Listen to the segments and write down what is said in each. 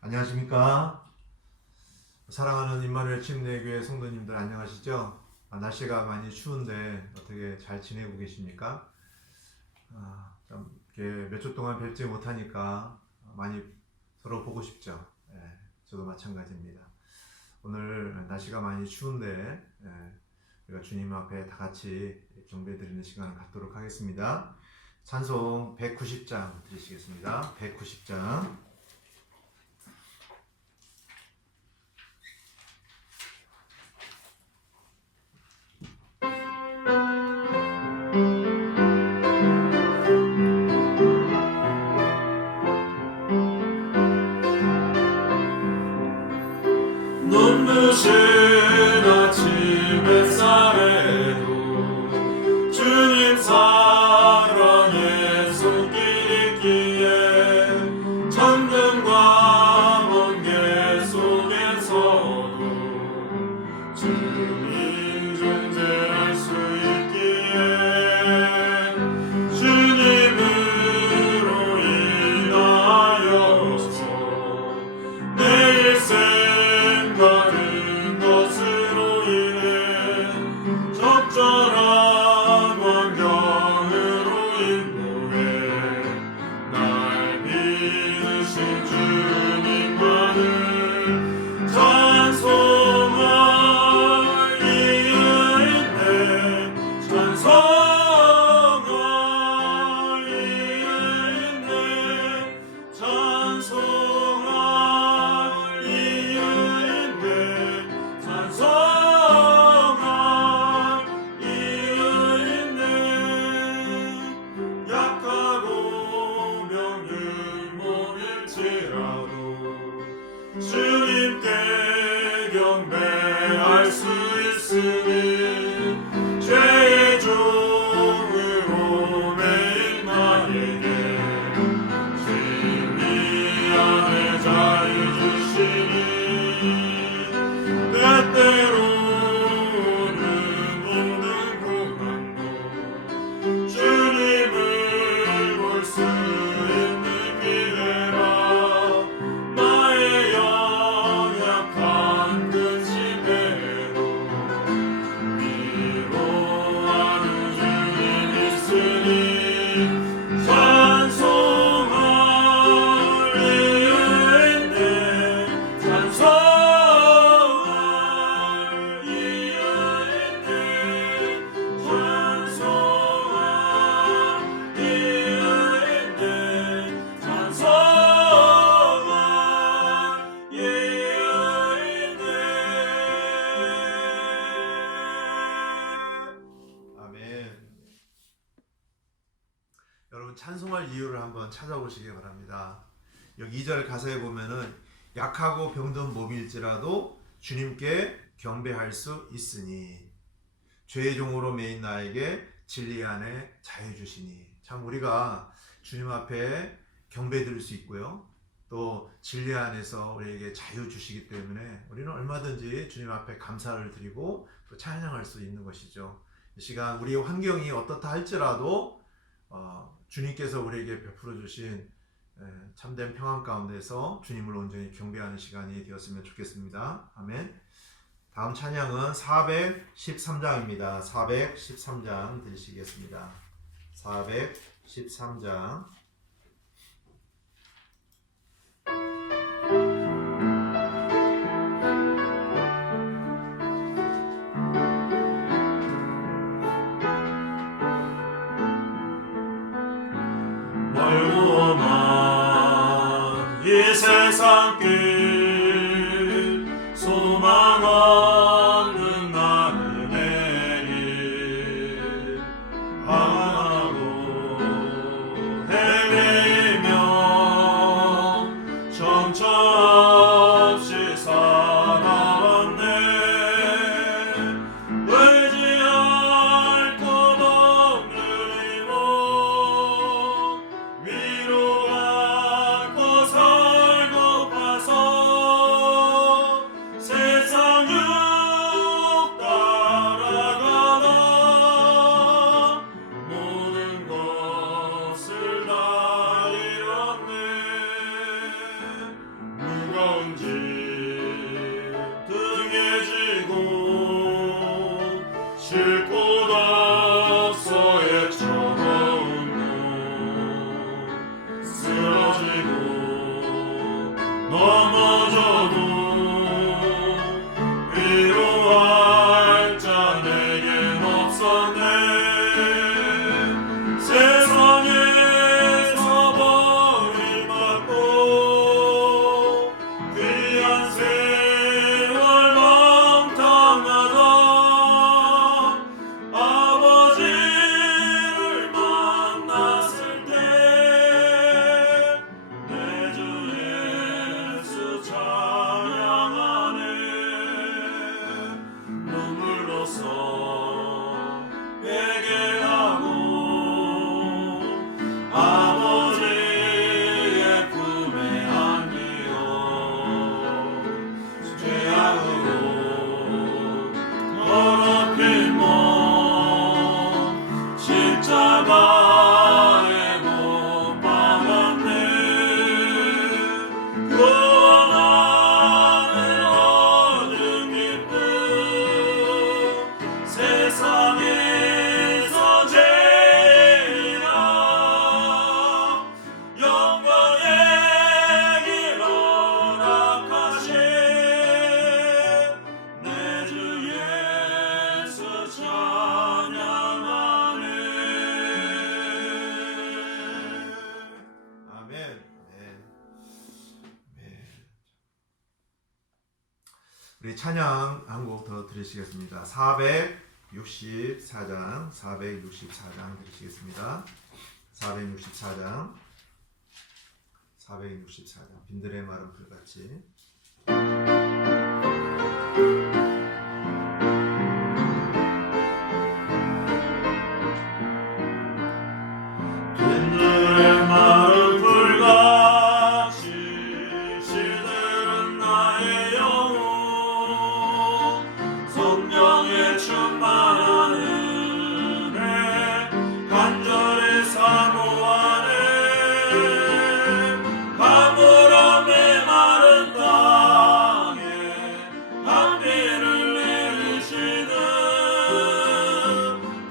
안녕하십니까? 사랑하는 임마누엘 침례교회 성도님들 안녕하시죠? 날씨가 많이 추운데 어떻게 잘 지내고 계십니까? 좀 이렇게 몇 주 동안 뵙지 못하니까 많이 서로 보고 싶죠? 예, 저도 마찬가지입니다. 오늘 날씨가 많이 추운데 우리가 주님 앞에 다 같이 경배드리는 시간을 갖도록 하겠습니다. 찬송 190장 드리시겠습니다. 190장. 눈부신 아침 햇살에도 주님 사랑의 손길 있기에 천등과 번개 속에서도 주님 존재할 수 있기에 주님으로 인하여서 내 일생 많은 것으로 인해 적절한 환경으로 인도해 날 믿으신 주님만을 찬송할 이유인데 찬송할 이유인데 찬송할 이유인데 찬송할 이유인데 약하고 명율못일지라도 주님께 경배할 수 있으니 죄의 종으로 매일 나에게 진리 안에 자유 주시니 때때로는 힘든 고난도 주님을 볼 수 있는 기회라 나의 연약한 근심에도 위로하는 주님 있으니 찬송할 이유인데 찬송할 이유인데 찬송할 이유인데 찬송할 이유인데. 아멘. 여러분 찬송할 이유를 한번 찾아보시기 바랍니다. 여기 2절 가사에 보면은 약하고 병든 몸일지라도 주님께 경배할 수 있으니 죄의 종으로 매인 나에게 진리 안에 자유 주시니. 참 우리가 주님 앞에 경배드릴 수 있고요. 또 진리 안에서 우리에게 자유 주시기 때문에 우리는 얼마든지 주님 앞에 감사를 드리고 또 찬양할 수 있는 것이죠. 이 시간 우리의 환경이 어떻다 할지라도 주님께서 우리에게 베풀어 주신 참된 평안 가운데서 주님을 온전히 경배하는 시간이 되었으면 좋겠습니다. 아멘. 다음 찬양은 413장입니다. 413장 드리시겠습니다. 413장. 멀고 먼 이 세상 길 소망 없는 나는 내일 항하고 헤매며 정처없이 살아왔네 의지할 곳 없는 이모 위로받고 살고 파서 세상 육 따라가다 모든 것을 다 잃었네 우리 찬양 한 곡 더 들으시겠습니다. 464장 들으시겠습니다. 464장 빈들의 마른 풀같이. 빈들의 마른 풀같이 시들은 나의 영혼 성령의 충만한 은혜 간절히 사모하네 가물어 메마른 땅에 단비를 내리시는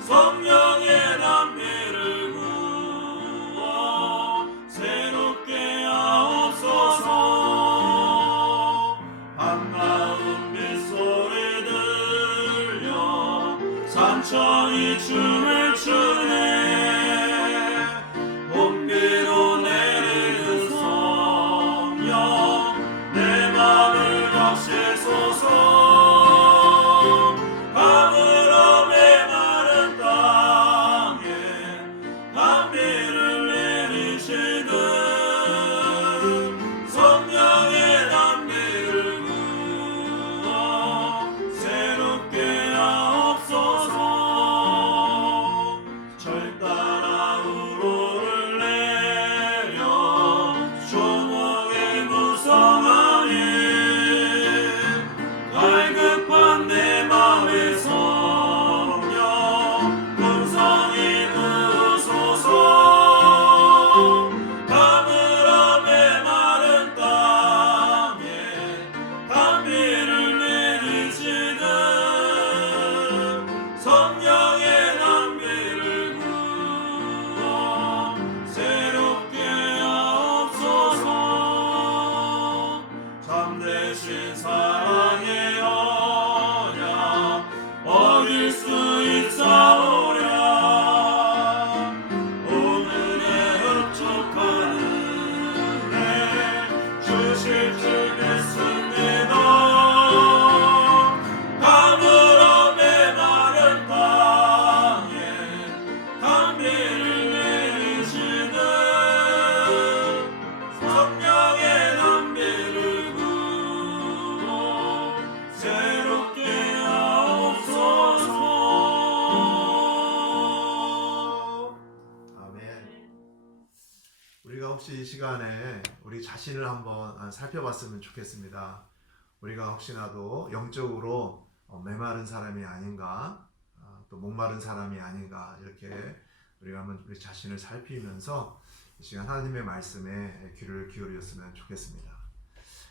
성령의 단비를 부어 새롭게 하옵소서 반가운 빗소리 들려 산천이 춤을 추네 봄비로 내리는 성령 내 맘을 적시소서 가물어 메마른 땅에 단비를 내리시는 성령의 단비를 부어 새롭게 하옵소서 절 따라 우로를 내려 조목의 무성하니 갈급한 내 맘의 성령 풍성히 부으소서 가물어 메마른 땅에 단비를 내리시는 성령의 단비를 부어 새롭게 하옵소서 참되신 사랑의 언약 얻을 수 있사오랴 오늘의 흡족한 은혜 주실 줄 믿습니다 가물어 메마른 땅에 단비를 내리시는 성령의 단비를 부어 새롭게 하옵소서. 아멘. 우리가 혹시 이 시간에 우리 자신을 한번 살펴봤으면 좋겠습니다. 우리가 혹시나도 영적으로 메마른 사람이 아닌가, 또 목마른 사람이 아닌가, 이렇게 우리가 한번 우리 자신을 살피면서 이 시간 하나님의 말씀에 귀를 기울였으면 좋겠습니다.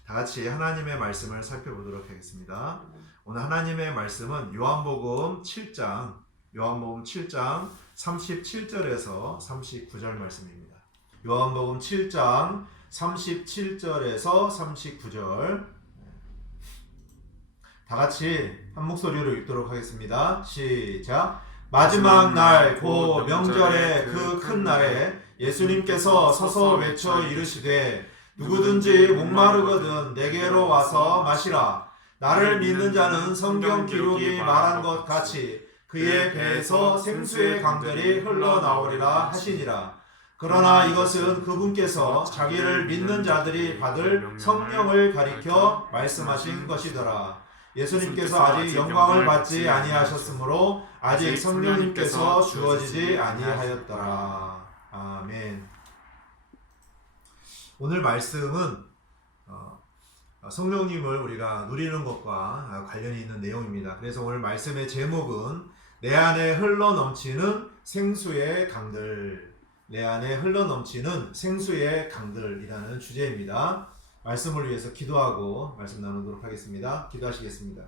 다 같이 하나님의 말씀을 살펴보도록 하겠습니다. 오늘 하나님의 말씀은 요한복음 7장 37절에서 39절 말씀입니다. 요한복음 7장 37절에서 39절 다 같이 한 목소리로 읽도록 하겠습니다. 시작. 마지막 날 곧 명절의 그 큰 날에 예수님께서 서서 외쳐 이르시되 누구든지 목마르거든 내게로 와서 마시라. 나를 믿는 자는 성경 기록이 말한 것 같이 그의 배에서 생수의 강들이 흘러나오리라 하시니라. 그러나 이것은 그분께서 자기를 믿는 자들이 받을 성령을 가리켜 말씀하신 것이더라. 예수님께서 아직 영광을 받지 아니하셨으므로 아직 성령님께서 주어지지 아니하였더라. 아멘. 오늘 말씀은 성령님을 우리가 누리는 것과 관련이 있는 내용입니다. 그래서 오늘 말씀의 제목은 내 안에 흘러넘치는 생수의 강들, 내 안에 흘러넘치는 생수의 강들이라는 주제입니다. 말씀을 위해서 기도하고 말씀 나누도록 하겠습니다. 기도하시겠습니다.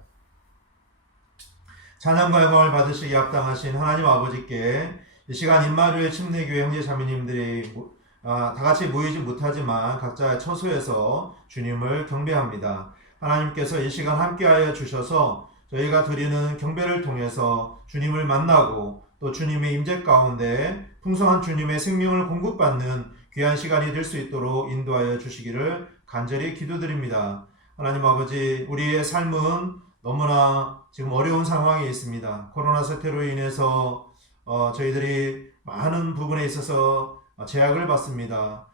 찬양과 영광을 받으시기 합당하신 하나님 아버지께 이 시간 임마누엘 침례교회 형제자매님들이 다 같이 모이지 못하지만 각자 처소에서 주님을 경배합니다. 하나님께서 이 시간 함께하여 주셔서 저희가 드리는 경배를 통해서 주님을 만나고 또 주님의 임재 가운데 풍성한 주님의 생명을 공급받는 귀한 시간이 될 수 있도록 인도하여 주시기를 간절히 기도드립니다. 하나님 아버지, 우리의 삶은 너무나 지금 어려운 상황에 있습니다. 코로나 사태로 인해서 저희들이 많은 부분에 있어서 제약을 받습니다.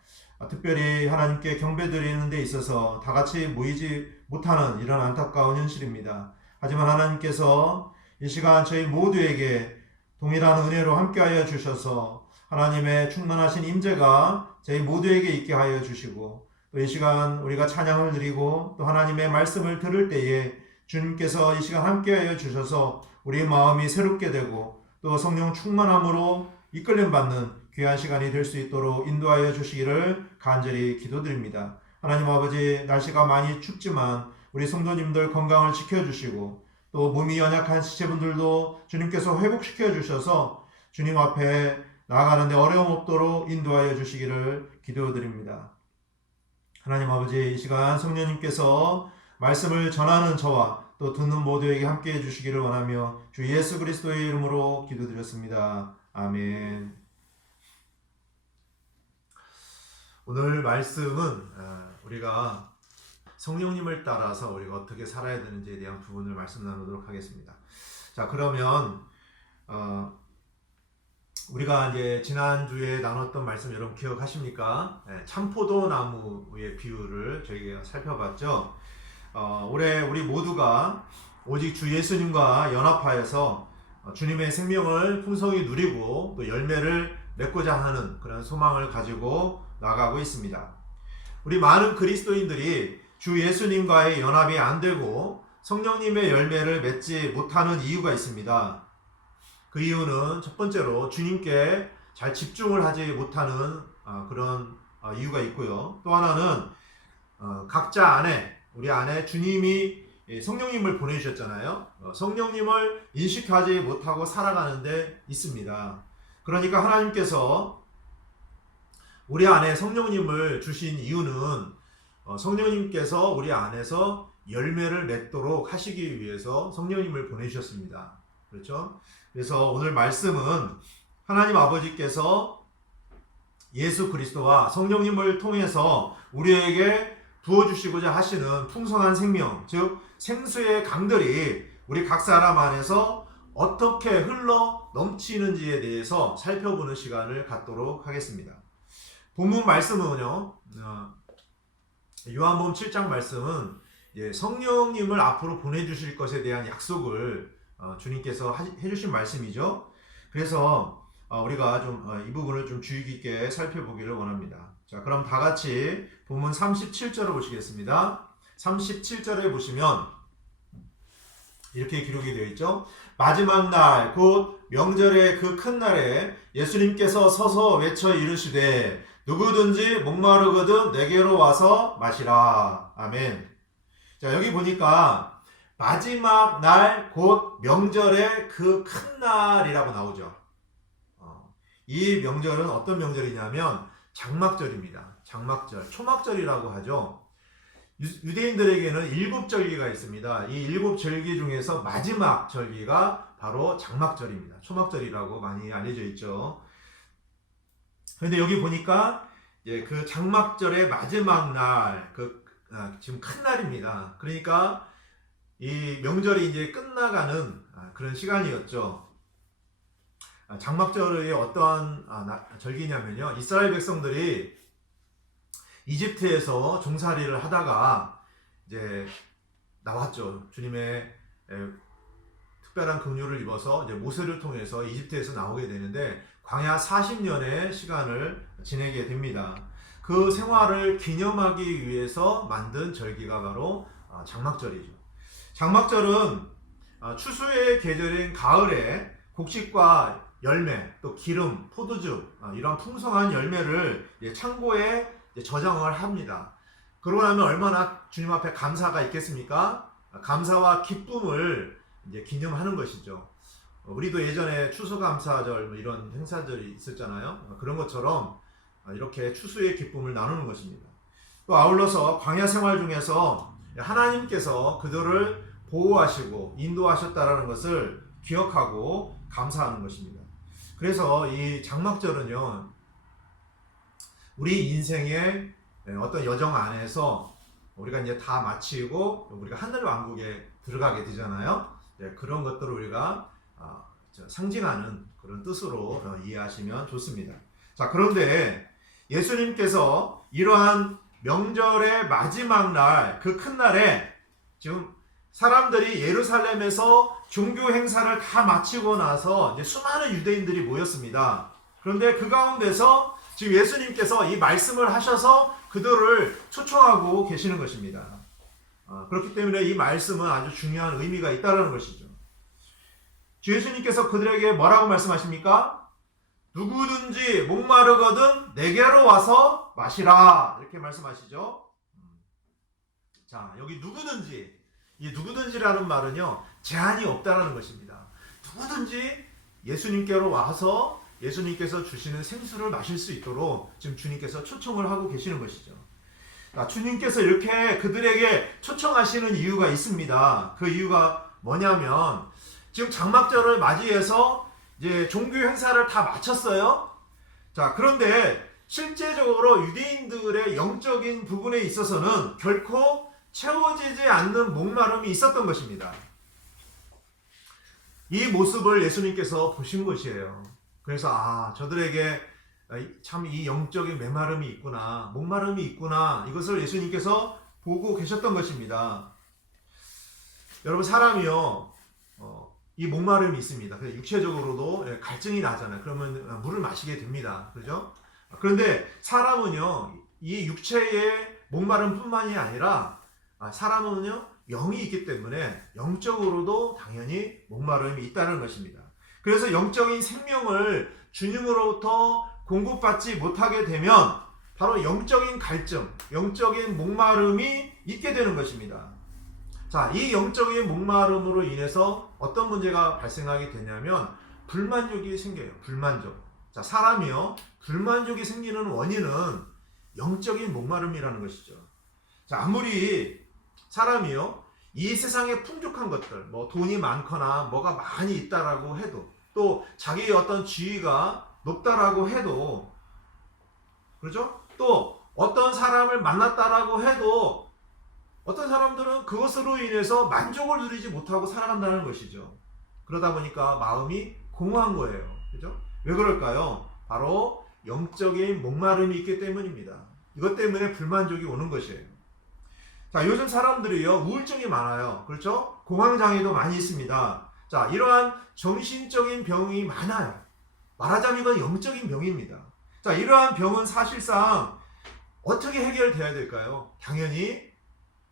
특별히 하나님께 경배드리는 데 있어서 다 같이 모이지 못하는 이런 안타까운 현실입니다. 하지만 하나님께서 이 시간 저희 모두에게 동일한 은혜로 함께하여 주셔서 하나님의 충만하신 임재가 저희 모두에게 있게 하여 주시고, 또 이 시간 우리가 찬양을 드리고 또 하나님의 말씀을 들을 때에 주님께서 이 시간 함께하여 주셔서 우리 마음이 새롭게 되고 또 성령 충만함으로 이끌림 받는 귀한 시간이 될 수 있도록 인도하여 주시기를 간절히 기도드립니다. 하나님 아버지, 날씨가 많이 춥지만 우리 성도님들 건강을 지켜주시고 또 몸이 연약한 지체분들도 주님께서 회복시켜 주셔서 주님 앞에 나아가는데 어려움 없도록 인도하여 주시기를 기도드립니다. 하나님 아버지, 이 시간 성령님께서 말씀을 전하는 저와 또 듣는 모두에게 함께해 주시기를 원하며 주 예수 그리스도의 이름으로 기도드렸습니다. 아멘. 오늘 말씀은 우리가 성령님을 따라서 우리가 어떻게 살아야 되는지에 대한 부분을 말씀 나누도록 하겠습니다. 자, 그러면 우리가 이제 지난주에 나눴던 말씀 여러분 기억하십니까? 참포도 나무의 비유를 저희가 살펴봤죠. 올해 우리 모두가 오직 주 예수님과 연합하여서 주님의 생명을 풍성히 누리고 또 열매를 맺고자 하는 그런 소망을 가지고 나가고 있습니다. 우리 많은 그리스도인들이 주 예수님과의 연합이 안 되고 성령님의 열매를 맺지 못하는 이유가 있습니다. 그 이유는 첫 번째로 주님께 잘 집중을 하지 못하는 그런 이유가 있고요. 또 하나는 각자 안에, 우리 안에 주님이 성령님을 보내주셨잖아요. 성령님을 인식하지 못하고 살아가는 데 있습니다. 그러니까 하나님께서 우리 안에 성령님을 주신 이유는 성령님께서 우리 안에서 열매를 맺도록 하시기 위해서 성령님을 보내주셨습니다. 그렇죠? 그래서 오늘 말씀은 하나님 아버지께서 예수 그리스도와 성령님을 통해서 우리에게 부어주시고자 하시는 풍성한 생명, 즉 생수의 강들이 우리 각 사람 안에서 어떻게 흘러 넘치는지에 대해서 살펴보는 시간을 갖도록 하겠습니다. 본문 말씀은요, 요한복음 7장 말씀은 성령님을 앞으로 보내주실 것에 대한 약속을 주님께서 해주신 말씀이죠. 그래서 우리가 좀 이 부분을 좀 주의 깊게 살펴보기를 원합니다. 자, 그럼 다 같이 본문 37절을 보시겠습니다. 37절에 보시면 이렇게 기록이 되어 있죠. 마지막 날 곧 명절의 그 큰 날에 예수님께서 서서 외쳐 이르시되 누구든지 목마르거든 내게로 와서 마시라. 아멘. 자, 여기 보니까 마지막 날 곧 명절의 그 큰 날이라고 나오죠. 이 명절은 어떤 명절이냐면 장막절입니다. 장막절, 초막절이라고 하죠. 유대인들에게는 7절기가 있습니다. 이 7절기 중에서 마지막 절기가 바로 장막절입니다. 초막절이라고 많이 알려져 있죠. 그런데 여기 보니까 그 장막절의 마지막 날, 지금 큰 날입니다. 그러니까 이 명절이 이제 끝나가는 그런 시간이었죠. 장막절이 어떠한 절기냐면요, 이스라엘 백성들이 이집트에서 종살이를 하다가 이제 나왔죠. 주님의 특별한 긍휼을 입어서 이제 모세를 통해서 이집트에서 나오게 되는데 광야 40년의 시간을 지내게 됩니다. 그 생활을 기념하기 위해서 만든 절기가 바로 장막절이죠. 장막절은 추수의 계절인 가을에 곡식과 열매, 또 기름, 포도주 이런 풍성한 열매를 창고에 저장을 합니다. 그러고 나면 얼마나 주님 앞에 감사가 있겠습니까? 감사와 기쁨을 이제 기념하는 것이죠. 우리도 예전에 추수감사절 이런 행사들이 있었잖아요. 그런 것처럼 이렇게 추수의 기쁨을 나누는 것입니다. 또 아울러서 광야 생활 중에서 하나님께서 그들을 보호하시고 인도하셨다라는 것을 기억하고 감사하는 것입니다. 그래서 이 장막절은요, 우리 인생의 어떤 여정 안에서 우리가 이제 다 마치고 우리가 하늘 왕국에 들어가게 되잖아요. 그런 것들을 우리가 상징하는 그런 뜻으로 이해하시면 좋습니다. 자, 그런데 예수님께서 이러한 명절의 마지막 날, 그 큰 날에 지금 사람들이 예루살렘에서 종교 행사를 다 마치고 나서 이제 수많은 유대인들이 모였습니다. 그런데 그 가운데서 지금 예수님께서 이 말씀을 하셔서 그들을 초청하고 계시는 것입니다. 그렇기 때문에 이 말씀은 아주 중요한 의미가 있다는 것이죠. 주 예수님께서 그들에게 뭐라고 말씀하십니까? 누구든지 목마르거든 내게로 와서 마시라, 이렇게 말씀하시죠. 자, 여기 누구든지, 이 누구든지라는 말은요, 제한이 없다라는 것입니다. 누구든지 예수님께로 와서 예수님께서 주시는 생수를 마실 수 있도록 지금 주님께서 초청을 하고 계시는 것이죠. 주님께서 이렇게 그들에게 초청하시는 이유가 있습니다. 그 이유가 뭐냐면 지금 장막절을 맞이해서 이제 종교 행사를 다 마쳤어요. 자, 그런데 실제적으로 유대인들의 영적인 부분에 있어서는 결코 채워지지 않는 목마름이 있었던 것입니다. 이 모습을 예수님께서 보신 것이에요. 그래서 저들에게 참 이 영적인 메마름이 있구나, 목마름이 있구나, 이것을 예수님께서 보고 계셨던 것입니다. 여러분, 사람이요, 이 목마름이 있습니다. 육체적으로도 갈증이 나잖아요. 그러면 물을 마시게 됩니다. 그죠? 그런데 사람은요, 이 육체의 목마름뿐만이 아니라 사람은요, 영이 있기 때문에 영적으로도 당연히 목마름이 있다는 것입니다. 그래서 영적인 생명을 주님으로부터 공급받지 못하게 되면 바로 영적인 갈증, 영적인 목마름이 있게 되는 것입니다. 자, 이 영적인 목마름으로 인해서 어떤 문제가 발생하게 되냐면 불만족이 생겨요. 불만족. 자, 사람이요, 불만족이 생기는 원인은 영적인 목마름이라는 것이죠. 자, 아무리 사람이요, 이 세상에 풍족한 것들, 뭐 돈이 많거나 뭐가 많이 있다라고 해도, 또 자기의 어떤 지위가 높다라고 해도, 그렇죠? 또 어떤 사람을 만났다라고 해도 어떤 사람들은 그것으로 인해서 만족을 누리지 못하고 살아간다는 것이죠. 그러다 보니까 마음이 공허한 거예요. 그죠? 왜 그럴까요? 바로 영적인 목마름이 있기 때문입니다. 이것 때문에 불만족이 오는 것이에요. 자, 요즘 사람들이요, 우울증이 많아요. 그렇죠? 공황장애도 많이 있습니다. 자, 이러한 정신적인 병이 많아요. 말하자면 이건 영적인 병입니다. 자, 이러한 병은 사실상 어떻게 해결돼야 될까요? 당연히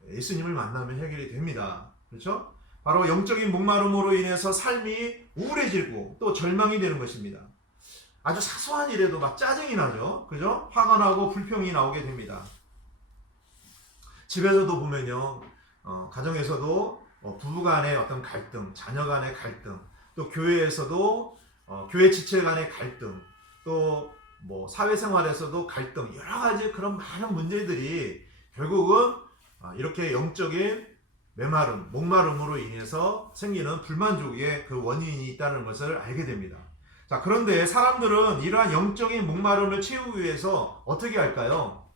예수님을 만나면 해결이 됩니다. 그렇죠? 바로 영적인 목마름으로 인해서 삶이 우울해지고 또 절망이 되는 것입니다. 아주 사소한 일에도 막 짜증이 나죠. 그죠? 화가 나고 불평이 나오게 됩니다. 집에서도 보면요, 가정에서도 부부 간의 어떤 갈등, 자녀 간의 갈등, 또 교회에서도 교회 지체 간의 갈등, 또 뭐 사회생활에서도 갈등, 여러 가지 그런 많은 문제들이 결국은 이렇게 영적인 메마름, 목마름으로 인해서 생기는 불만족의 그 원인이 있다는 것을 알게 됩니다. 자, 그런데 사람들은 이러한 영적인 목마름을 채우기 위해서 어떻게 할까요?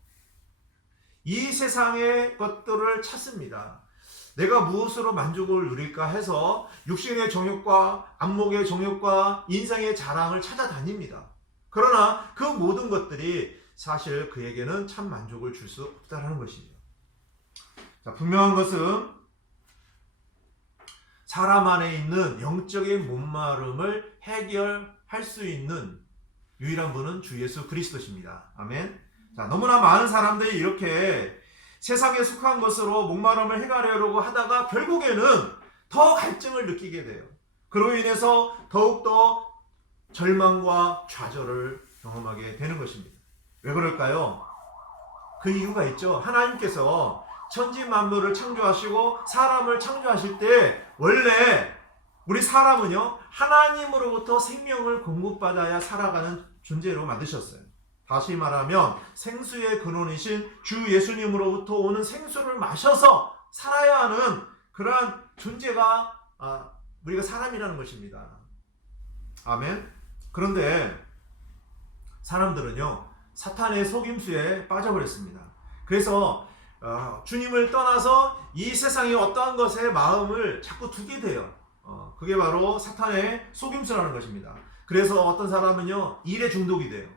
이 세상의 것들을 찾습니다. 내가 무엇으로 만족을 누릴까 해서 육신의 정욕과 안목의 정욕과 인생의 자랑을 찾아다닙니다. 그러나 그 모든 것들이 사실 그에게는 참 만족을 줄 수 없다는 것이죠. 자, 분명한 것은 사람 안에 있는 영적인 목마름을 해결할 수 있는 유일한 분은 주 예수 그리스도십니다. 아멘. 자, 너무나 많은 사람들이 이렇게 세상에 속한 것으로 목마름을 해결하려고 하다가 결국에는 더 갈증을 느끼게 돼요. 그로 인해서 더욱더 절망과 좌절을 경험하게 되는 것입니다. 왜 그럴까요? 그 이유가 있죠. 하나님께서 천지 만물을 창조하시고 사람을 창조하실 때 원래 우리 사람은요, 하나님으로부터 생명을 공급받아야 살아가는 존재로 만드셨어요. 다시 말하면 생수의 근원이신 주 예수님으로부터 오는 생수를 마셔서 살아야 하는 그러한 존재가 우리가 사람이라는 것입니다. 아멘. 그런데 사람들은요, 사탄의 속임수에 빠져버렸습니다. 그래서 주님을 떠나서 이 세상의 어떠한 것에 마음을 자꾸 두게 돼요. 그게 바로 사탄의 속임수라는 것입니다. 그래서 어떤 사람은요, 일에 중독이 돼요.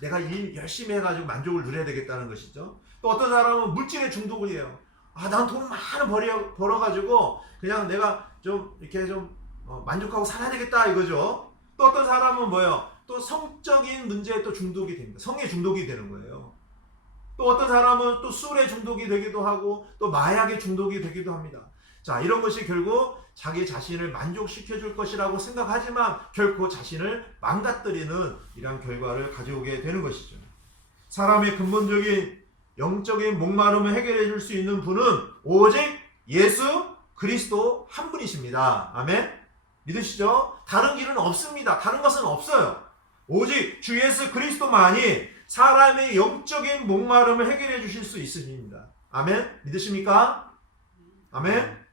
내가 일 열심히 해가지고 만족을 누려야 되겠다는 것이죠. 또 어떤 사람은 물질에 중독을 해요. 난 돈 많이 벌어가지고 그냥 내가 좀 이렇게 좀 만족하고 살아야 되겠다 이거죠. 또 어떤 사람은 뭐예요? 또 성적인 문제에 또 중독이 됩니다. 성에 중독이 되는 거예요. 또 어떤 사람은 또 술에 중독이 되기도 하고 또 마약에 중독이 되기도 합니다. 자, 이런 것이 결국 자기 자신을 만족시켜 줄 것이라고 생각하지만 결코 자신을 망가뜨리는 이러한 결과를 가져오게 되는 것이죠. 사람의 근본적인 영적인 목마름을 해결해 줄 수 있는 분은 오직 예수 그리스도 한 분이십니다. 아멘. 믿으시죠? 다른 길은 없습니다. 다른 것은 없어요. 오직 주 예수 그리스도만이 사람의 영적인 목마름을 해결해 주실 수 있으십니다. 아멘. 믿으십니까? 아멘.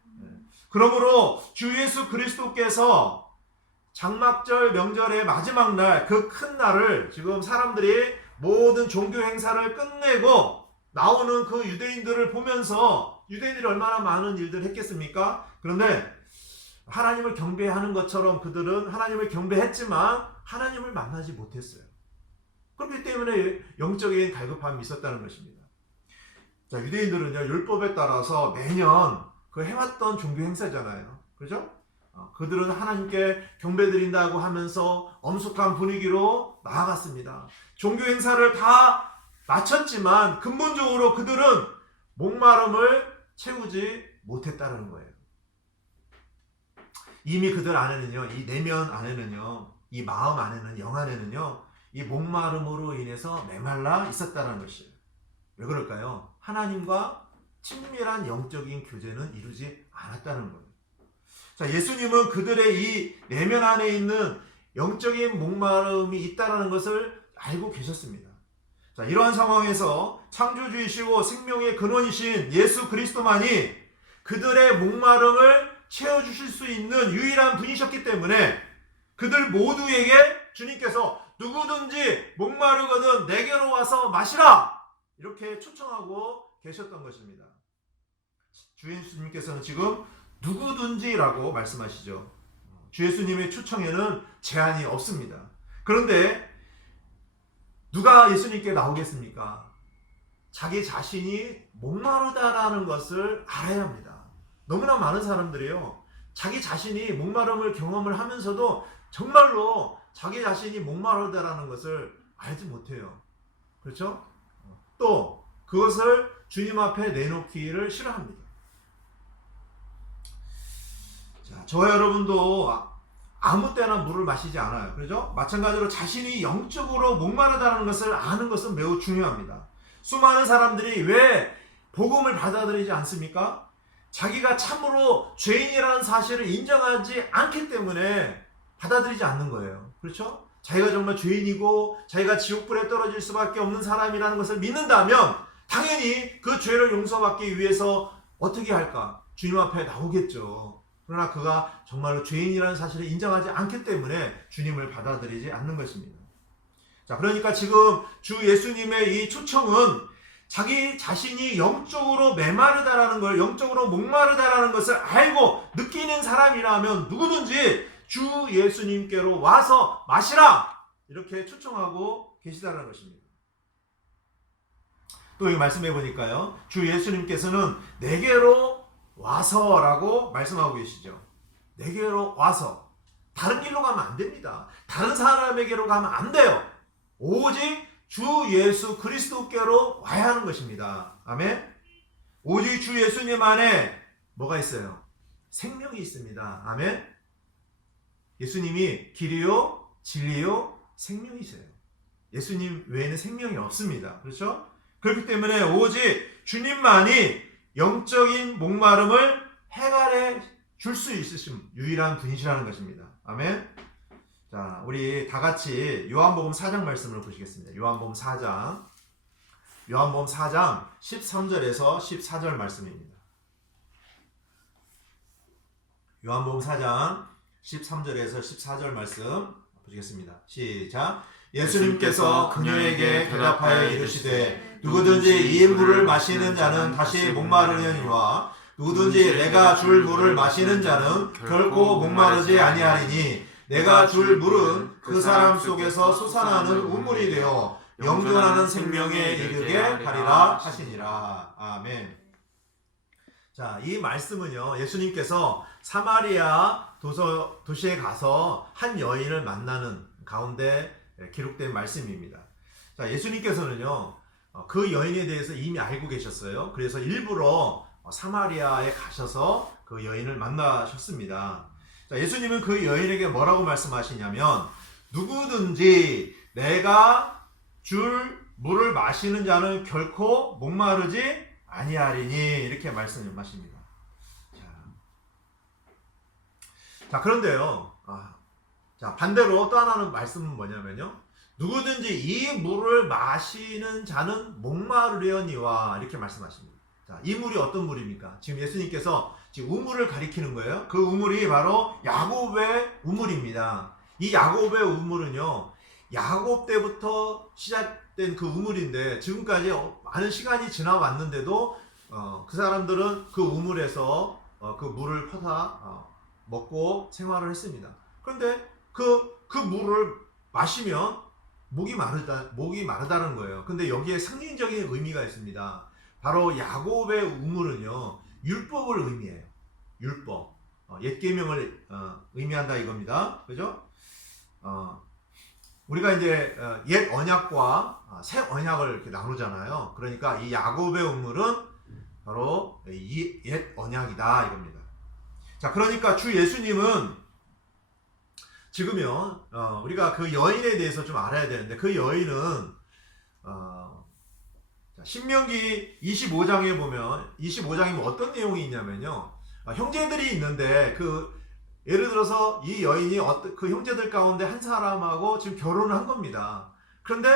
그러므로 주 예수 그리스도께서 장막절 명절의 마지막 날, 그 큰 날을 지금 사람들이 모든 종교 행사를 끝내고 나오는 그 유대인들을 보면서, 유대인들이 얼마나 많은 일들을 했겠습니까? 그런데 하나님을 경배하는 것처럼 그들은 하나님을 경배했지만 하나님을 만나지 못했어요. 그렇기 때문에 영적인 갈급함이 있었다는 것입니다. 자, 유대인들은요, 율법에 따라서 매년 그 해왔던 종교 행사잖아요. 그죠? 그들은 하나님께 경배드린다고 하면서 엄숙한 분위기로 나아갔습니다. 종교 행사를 다 마쳤지만 근본적으로 그들은 목마름을 채우지 못했다는 거예요. 이미 그들 안에는요, 이 내면 안에는요, 이 마음 안에는, 영 안에는요, 이 목마름으로 인해서 메말라 있었다는 것이에요. 왜 그럴까요? 하나님과 친밀한 영적인 교제는 이루지 않았다는 거예요. 자, 예수님은 그들의 이 내면 안에 있는 영적인 목마름이 있다는 것을 알고 계셨습니다. 자, 이러한 상황에서 창조주이시고 생명의 근원이신 예수 그리스도만이 그들의 목마름을 채워주실 수 있는 유일한 분이셨기 때문에 그들 모두에게 주님께서 누구든지 목마르거든 내게로 와서 마시라! 이렇게 초청하고 계셨던 것입니다. 주 예수님께서는 지금 누구든지라고 말씀하시죠. 주 예수님의 초청에는 제한이 없습니다. 그런데 누가 예수님께 나오겠습니까? 자기 자신이 목마르다라는 것을 알아야 합니다. 너무나 많은 사람들이요, 자기 자신이 목마름을 경험을 하면서도 정말로 자기 자신이 목마르다라는 것을 알지 못해요. 그렇죠? 또 그것을 주님 앞에 내놓기를 싫어합니다. 자, 저와 여러분도 아무 때나 물을 마시지 않아요. 그렇죠? 마찬가지로 자신이 영적으로 목마르다는 것을 아는 것은 매우 중요합니다. 수많은 사람들이 왜 복음을 받아들이지 않습니까? 자기가 참으로 죄인이라는 사실을 인정하지 않기 때문에 받아들이지 않는 거예요. 그렇죠? 자기가 정말 죄인이고 자기가 지옥불에 떨어질 수밖에 없는 사람이라는 것을 믿는다면 당연히 그 죄를 용서받기 위해서 어떻게 할까? 주님 앞에 나오겠죠. 그러나 그가 정말로 죄인이라는 사실을 인정하지 않기 때문에 주님을 받아들이지 않는 것입니다. 자, 그러니까 지금 주 예수님의 이 초청은 자기 자신이 영적으로 메마르다라는 걸, 영적으로 목마르다라는 것을 알고 느끼는 사람이라면 누구든지 주 예수님께로 와서 마시라! 이렇게 초청하고 계시다는 것입니다. 또 여기 말씀해 보니까요, 주 예수님께서는 내게로 와서라고 말씀하고 계시죠. 내게로 와서. 다른 길로 가면 안 됩니다. 다른 사람에게로 가면 안 돼요. 오직 주 예수 그리스도께로 와야 하는 것입니다. 아멘. 오직 주 예수님 안에 뭐가 있어요? 생명이 있습니다. 아멘. 예수님이 길이요, 진리요, 생명이세요. 예수님 외에는 생명이 없습니다. 그렇죠? 그렇기 때문에 오직 주님만이 영적인 목마름을 해결해 줄 수 있으신 유일한 분이시라는 것입니다. 아멘. 자, 우리 다 같이 요한복음 4장 말씀을 보시겠습니다. 요한복음 4장 13절에서 14절 말씀입니다. 요한복음 4장 13절에서 14절 말씀 보시겠습니다. 시작. 예수님께서 그녀에게 대답하여 이르시되 누구든지 이 물을 마시는 자는 다시 목마르려니와 누구든지 내가 줄 물을 마시는 자는 결코 목마르지 아니하리니 내가 줄 물은 그 사람 속에서 솟아나는 우물이 되어 영존하는 생명에 이르게 하리라 하시니라. 아멘. 자, 이 말씀은요, 예수님께서 사마리아 도시에 가서 한 여인을 만나는 가운데 기록된 말씀입니다. 자, 예수님께서는요, 그 여인에 대해서 이미 알고 계셨어요. 그래서 일부러 사마리아에 가셔서 그 여인을 만나셨습니다. 자, 예수님은 그 여인에게 뭐라고 말씀하시냐면, 누구든지 내가 줄 물을 마시는 자는 결코 목마르지 아니하리니, 이렇게 말씀하십니다. 자, 그런데요, 자, 반대로 또 하나는 말씀은 뭐냐면요, 누구든지 이 물을 마시는 자는 목마르려니와, 이렇게 말씀하십니다. 자, 이 물이 어떤 물입니까? 지금 예수님께서 지금 우물을 가리키는 거예요. 그 우물이 바로 야곱의 우물입니다. 이 야곱의 우물은요, 야곱 때부터 시작된 그 우물인데 지금까지 많은 시간이 지나왔는데도 그 사람들은 그 우물에서 그 물을 퍼다 먹고 생활을 했습니다. 그런데 그 물을 마시면 목이 마르다는 거예요. 근데 여기에 상징적인 의미가 있습니다. 바로 야곱의 우물은요, 율법을 의미해요. 율법, 옛 계명을 의미한다 이겁니다. 그죠? 우리가 이제 옛 언약과 새 언약을 이렇게 나누잖아요. 그러니까 이 야곱의 우물은 바로 이 옛 언약이다 이겁니다. 자, 그러니까 주 예수님은 지금요, 우리가 그 여인에 대해서 좀 알아야 되는데, 그 여인은 신명기 25장에 보면, 25장이면 어떤 내용이 있냐면요, 형제들이 있는데 예를 들어서 이 여인이 그 형제들 가운데 한 사람하고 지금 결혼을 한 겁니다. 그런데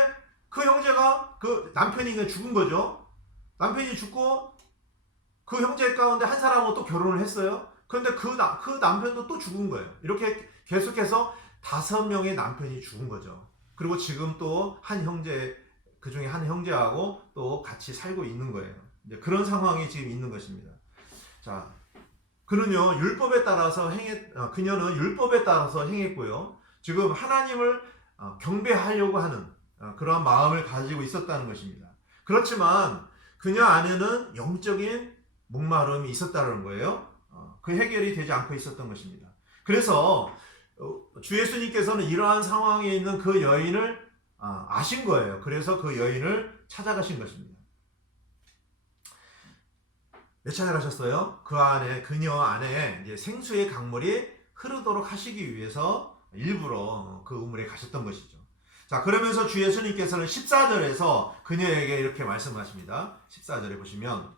그 형제가 그 남편이 그냥 죽은 거죠. 남편이 죽고 그 형제 가운데 한 사람하고 또 결혼을 했어요. 그런데 그 남편도 또 죽은 거예요. 이렇게 계속해서 5명의 남편이 죽은 거죠. 그리고 지금 또 한 형제, 그 중에 한 형제하고 또 같이 살고 있는 거예요. 이제 그런 상황이 지금 있는 것입니다. 자, 그는요, 그녀는 율법에 따라서 행했고요. 지금 하나님을 경배하려고 하는 그런 마음을 가지고 있었다는 것입니다. 그렇지만 그녀 안에는 영적인 목마름이 있었다는 거예요. 그 해결이 되지 않고 있었던 것입니다. 그래서 주 예수님께서는 이러한 상황에 있는 그 여인을 아신 거예요. 그래서 그 여인을 찾아가신 것입니다. 왜 찾아가셨어요? 그녀 안에 이제 생수의 강물이 흐르도록 하시기 위해서 일부러 그 우물에 가셨던 것이죠. 자, 그러면서 주 예수님께서는 14절에서 그녀에게 이렇게 말씀하십니다. 14절에 보시면,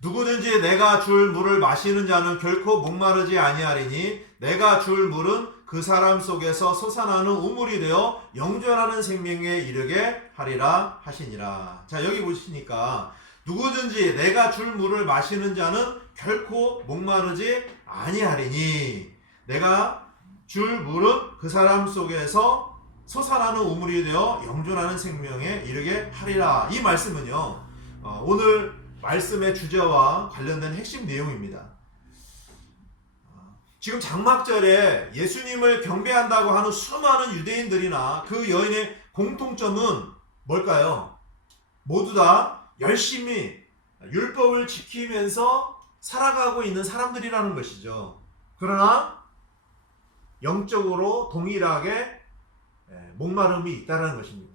누구든지 내가 줄 물을 마시는 자는 결코 목마르지 아니하리니 내가 줄 물은 그 사람 속에서 솟아나는 우물이 되어 영존하는 생명에 이르게 하리라 하시니라. 자, 여기 보시니까 누구든지 내가 줄 물을 마시는 자는 결코 목마르지 아니하리니 내가 줄 물은 그 사람 속에서 솟아나는 우물이 되어 영존하는 생명에 이르게 하리라. 이 말씀은요, 오늘 말씀의 주제와 관련된 핵심 내용입니다. 지금 장막절에 예수님을 경배한다고 하는 수많은 유대인들이나 그 여인의 공통점은 뭘까요? 모두 다 열심히 율법을 지키면서 살아가고 있는 사람들이라는 것이죠. 그러나 영적으로 동일하게 목마름이 있다는 것입니다.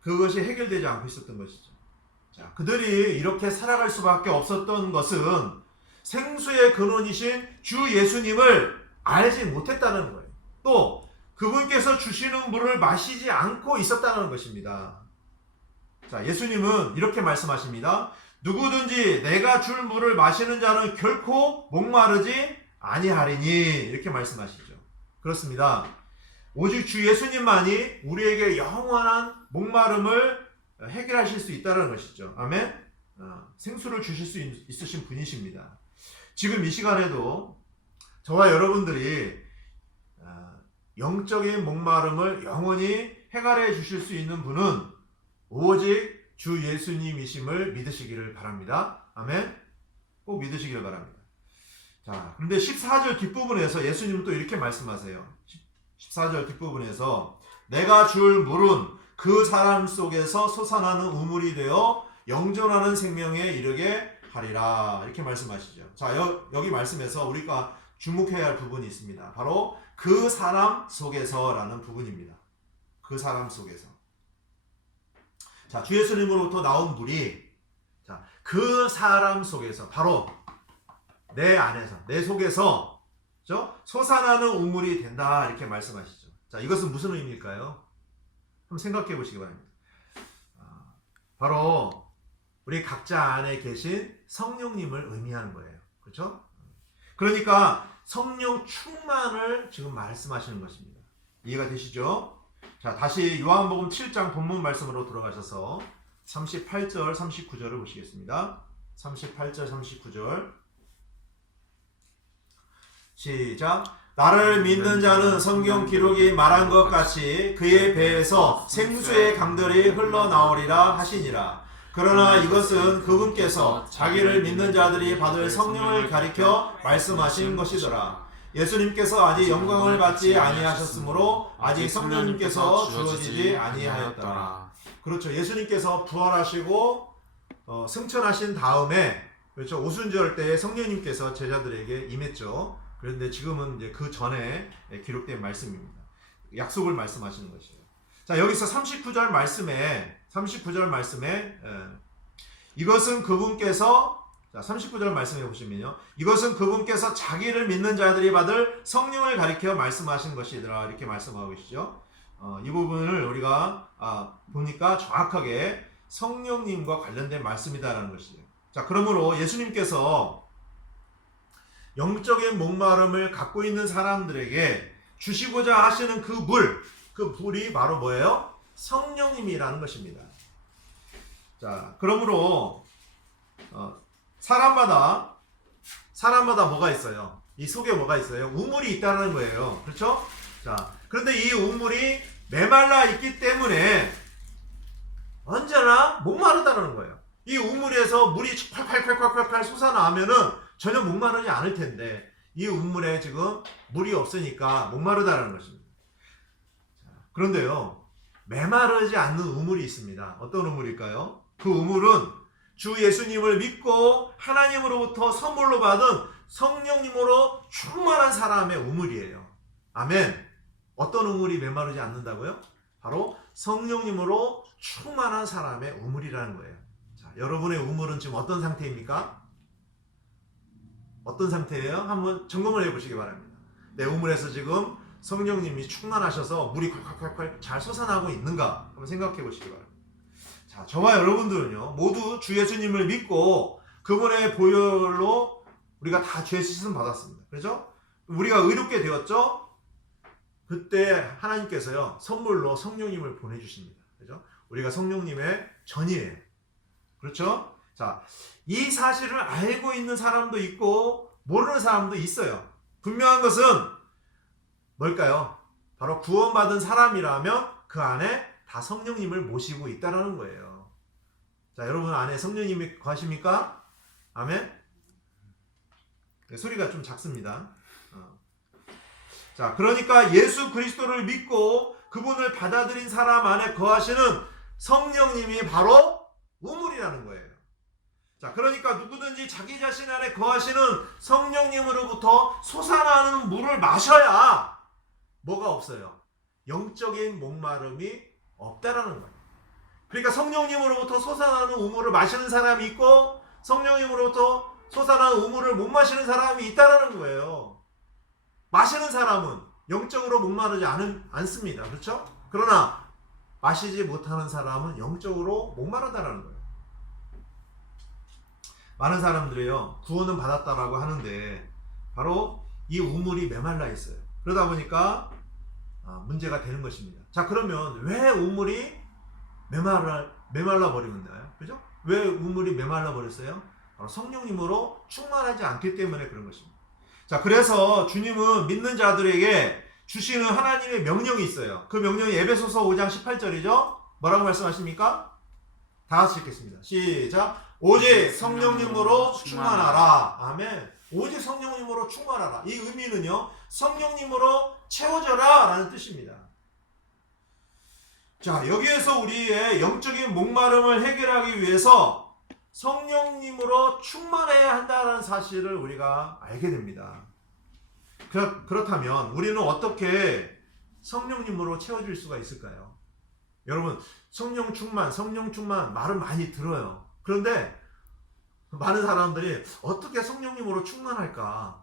그것이 해결되지 않고 있었던 것이죠. 자, 그들이 이렇게 살아갈 수밖에 없었던 것은 생수의 근원이신 주 예수님을 알지 못했다는 거예요. 또 그분께서 주시는 물을 마시지 않고 있었다는 것입니다. 자, 예수님은 이렇게 말씀하십니다. 누구든지 내가 줄 물을 마시는 자는 결코 목마르지 아니하리니, 이렇게 말씀하시죠. 그렇습니다. 오직 주 예수님만이 우리에게 영원한 목마름을 해결하실 수 있다는 것이죠. 아멘. 생수를 주실 수 있으신 분이십니다. 지금 이 시간에도 저와 여러분들이 영적인 목마름을 영원히 해결해 주실 수 있는 분은 오직 주 예수님이심을 믿으시기를 바랍니다. 아멘. 꼭 믿으시기를 바랍니다. 자, 그런데 14절 뒷부분에서 예수님은 또 이렇게 말씀하세요. 14절 뒷부분에서 내가 줄 물은 그 사람 속에서 솟아나는 우물이 되어 영존하는 생명에 이르게 하리라. 이렇게 말씀하시죠. 자, 여기 말씀에서 우리가 주목해야 할 부분이 있습니다. 바로 그 사람 속에서라는 부분입니다. 그 사람 속에서. 자, 주 예수님으로부터 나온 물이 자, 그 사람 속에서 바로 내 안에서 내 속에서 그렇죠? 솟아나는 우물이 된다 이렇게 말씀하시죠. 자, 이것은 무슨 의미일까요? 한번 생각해 보시기 바랍니다. 바로 우리 각자 안에 계신 성령님을 의미하는 거예요. 그렇죠? 그러니까 성령 충만을 지금 말씀하시는 것입니다. 이해가 되시죠? 자, 다시 요한복음 7장 본문 말씀으로 돌아가셔서 38절, 39절을 보시겠습니다. 38절, 39절. 시작. 나를 믿는 자는 성경 기록이 말한 것 같이 그의 배에서 생수의 강들이 흘러나오리라 하시니라. 그러나 이것은 그분께서 자기를 믿는 자들이 받을 성령을 가리켜 말씀하신 것이더라. 예수님께서 아직 영광을 받지 아니하셨으므로 아직 성령님께서 주어지지 아니하였더라. 그렇죠. 예수님께서 부활하시고 승천하신 다음에 그렇죠. 오순절 때에 성령님께서 제자들에게 임했죠. 그런데 지금은 이제 그 전에 기록된 말씀입니다. 약속을 말씀하시는 것이에요. 자, 여기서 39절 말씀에 이것은 그분께서 자, 39절 말씀해 보시면요. 이것은 그분께서 자기를 믿는 자들이 받을 성령을 가리켜 말씀하신 것이더라. 이렇게 말씀하고 계시죠. 이 부분을 우리가 보니까 정확하게 성령님과 관련된 말씀이다라는 것이에요. 자, 그러므로 예수님께서 영적인 목마름을 갖고 있는 사람들에게 주시고자 하시는 그 물이 바로 뭐예요? 성령님이라는 것입니다. 자, 그러므로 사람마다 뭐가 있어요? 이 속에 뭐가 있어요? 우물이 있다는 거예요. 그렇죠? 자, 그런데 이 우물이 메말라 있기 때문에 언제나 목마르다는 거예요. 이 우물에서 물이 콸콸콸콸콸 솟아나면은 전혀 목마르지 않을 텐데 이 우물에 지금 물이 없으니까 목마르다는 것입니다. 그런데요, 메마르지 않는 우물이 있습니다. 어떤 우물일까요? 그 우물은 주 예수님을 믿고 하나님으로부터 선물로 받은 성령님으로 충만한 사람의 우물이에요. 아멘. 어떤 우물이 메마르지 않는다고요? 바로 성령님으로 충만한 사람의 우물이라는 거예요. 자, 여러분의 우물은 지금 어떤 상태입니까? 어떤 상태예요? 한번 점검을 해보시기 바랍니다. 내 우물에서 지금 성령님이 충만하셔서 물이 콸콸콸콸 잘 솟아나고 있는가? 한번 생각해 보시기 바랍니다. 자, 저와 여러분들은요, 모두 주 예수님을 믿고 그분의 보혈로 우리가 다 죄 씻음 받았습니다. 그렇죠? 우리가 의롭게 되었죠? 그때 하나님께서요, 선물로 성령님을 보내주십니다. 그렇죠? 우리가 성령님의 전이에요. 그렇죠? 자, 이 사실을 알고 있는 사람도 있고 모르는 사람도 있어요. 분명한 것은 뭘까요? 바로 구원받은 사람이라면 그 안에 다 성령님을 모시고 있다는 거예요. 자, 여러분 안에 성령님이 거하십니까? 아멘? 소리가 좀 작습니다. 자, 그러니까 예수 그리스도를 믿고 그분을 받아들인 사람 안에 거하시는 성령님이 바로 우물이라는 거예요. 자, 그러니까 누구든지 자기 자신 안에 거하시는 성령님으로부터 솟아나는 물을 마셔야 뭐가 없어요? 영적인 목마름이 없다라는 거예요. 그러니까 성령님으로부터 솟아나는 우물을 마시는 사람이 있고 성령님으로부터 솟아나는 우물을 못 마시는 사람이 있다라는 거예요. 마시는 사람은 영적으로 목마르지 않습니다. 그렇죠? 그러나 마시지 못하는 사람은 영적으로 목마르다라는 거예요. 많은 사람들이요, 구원은 받았다라고 하는데 바로 이 우물이 메말라 있어요. 그러다 보니까 문제가 되는 것입니다. 자, 그러면 왜 우물이 메말라 버리는가요? 그죠? 왜 우물이 메말라 버렸어요? 바로 성령님으로 충만하지 않기 때문에 그런 것입니다. 자, 그래서 주님은 믿는 자들에게 주시는 하나님의 명령이 있어요. 그 명령이 에베소서 5장 18절이죠. 뭐라고 말씀하십니까? 다 같이 읽겠습니다. 시작. 오직 성령님으로 충만하라. 아멘. 오직 성령님으로 충만하라. 이 의미는요, 성령님으로 채워져라 라는 뜻입니다. 자, 여기에서 우리의 영적인 목마름을 해결하기 위해서 성령님으로 충만해야 한다는 사실을 우리가 알게 됩니다. 그렇다면 우리는 어떻게 성령님으로 채워질 수가 있을까요? 여러분, 성령 충만 말은 많이 들어요. 그런데 많은 사람들이 어떻게 성령님으로 충만할까?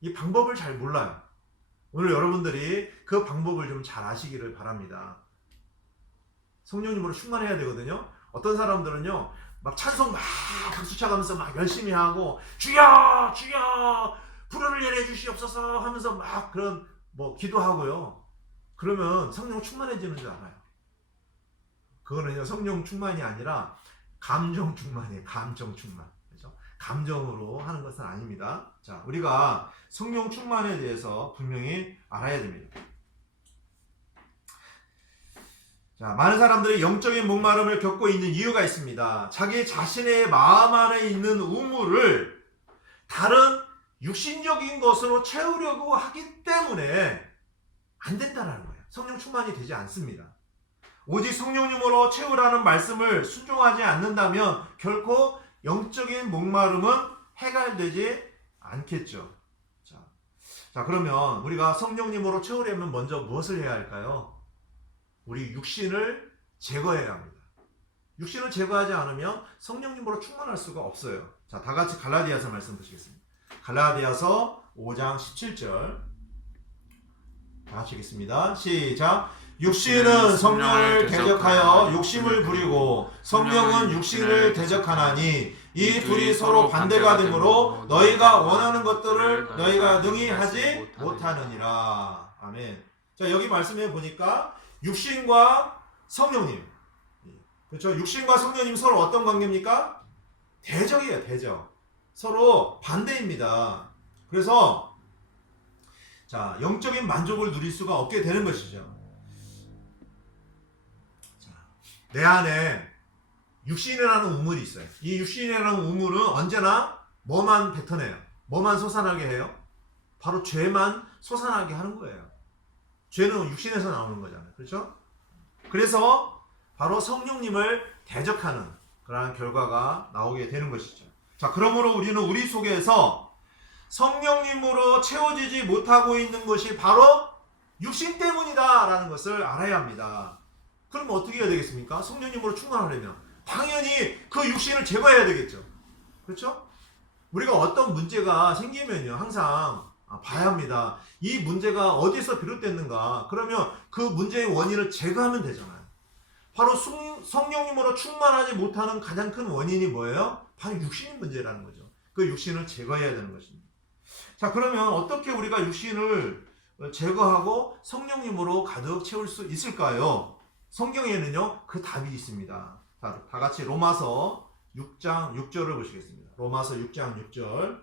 이 방법을 잘 몰라요. 오늘 여러분들이 그 방법을 좀 잘 아시기를 바랍니다. 성령님으로 충만해야 되거든요. 어떤 사람들은요, 막 찬송 막 박수 쳐가면서 막 열심히 하고, 주여 주여 불을 내려 주시옵소서 하면서 막 그런 뭐 기도하고요. 그러면 성령 충만해지는 줄 알아요. 그거는요, 성령 충만이 아니라 감정 충만이에요. 감정 충만. 그렇죠? 감정으로 하는 것은 아닙니다. 자, 우리가 성령 충만에 대해서 분명히 알아야 됩니다. 자, 많은 사람들이 영적인 목마름을 겪고 있는 이유가 있습니다. 자기 자신의 마음 안에 있는 우물을 다른 육신적인 것으로 채우려고 하기 때문에 안 된다는 거예요. 성령 충만이 되지 않습니다. 오직 성령님으로 채우라는 말씀을 순종하지 않는다면 결코 영적인 목마름은 해결되지 않겠죠. 자, 그러면 우리가 성령님으로 채우려면 먼저 무엇을 해야 할까요? 우리 육신을 제거해야 합니다. 육신을 제거하지 않으면 성령님으로 충만할 수가 없어요. 자, 다 같이 갈라디아서 말씀 보시겠습니다. 갈라디아서 5장 17절 다 같이 읽겠습니다. 시작. 육신은 성령을 대적하여 욕심을 부리고 성령은 육신을 대적하나니 이 둘이 서로 반대가 되므로 너희가 원하는 것들을 너희가 능히 하지 못하느니라. 아멘. 자, 여기 말씀해 보니까 육신과 성령님, 그렇죠? 육신과 성령님 서로 어떤 관계입니까? 대적이에요. 대적. 서로 반대입니다. 그래서 자, 영적인 만족을 누릴 수가 없게 되는 것이죠. 자, 내 안에 육신이라는 우물이 있어요. 이 육신이라는 우물은 언제나 뭐만 뱉어내요? 뭐만 솟아나게 해요? 바로 죄만 솟아나게 하는 거예요. 죄는 육신에서 나오는 거잖아요. 그렇죠? 그래서 바로 성령님을 대적하는 그러한 결과가 나오게 되는 것이죠. 자, 그러므로 우리는 우리 속에서 성령님으로 채워지지 못하고 있는 것이 바로 육신 때문이다라는 것을 알아야 합니다. 그럼 어떻게 해야 되겠습니까? 성령님으로 충만하려면 당연히 그 육신을 제거해야 되겠죠. 그렇죠? 우리가 어떤 문제가 생기면요, 항상 봐야 합니다. 이 문제가 어디서 비롯됐는가? 그러면 그 문제의 원인을 제거하면 되잖아요. 바로 성령님으로 충만하지 못하는 가장 큰 원인이 뭐예요? 바로 육신의 문제라는 거죠. 그 육신을 제거해야 되는 것입니다. 자, 그러면 어떻게 우리가 육신을 제거하고 성령님으로 가득 채울 수 있을까요? 성경에는요, 그 답이 있습니다. 다 같이 로마서 6장 6절을 보시겠습니다. 로마서 6장 6절.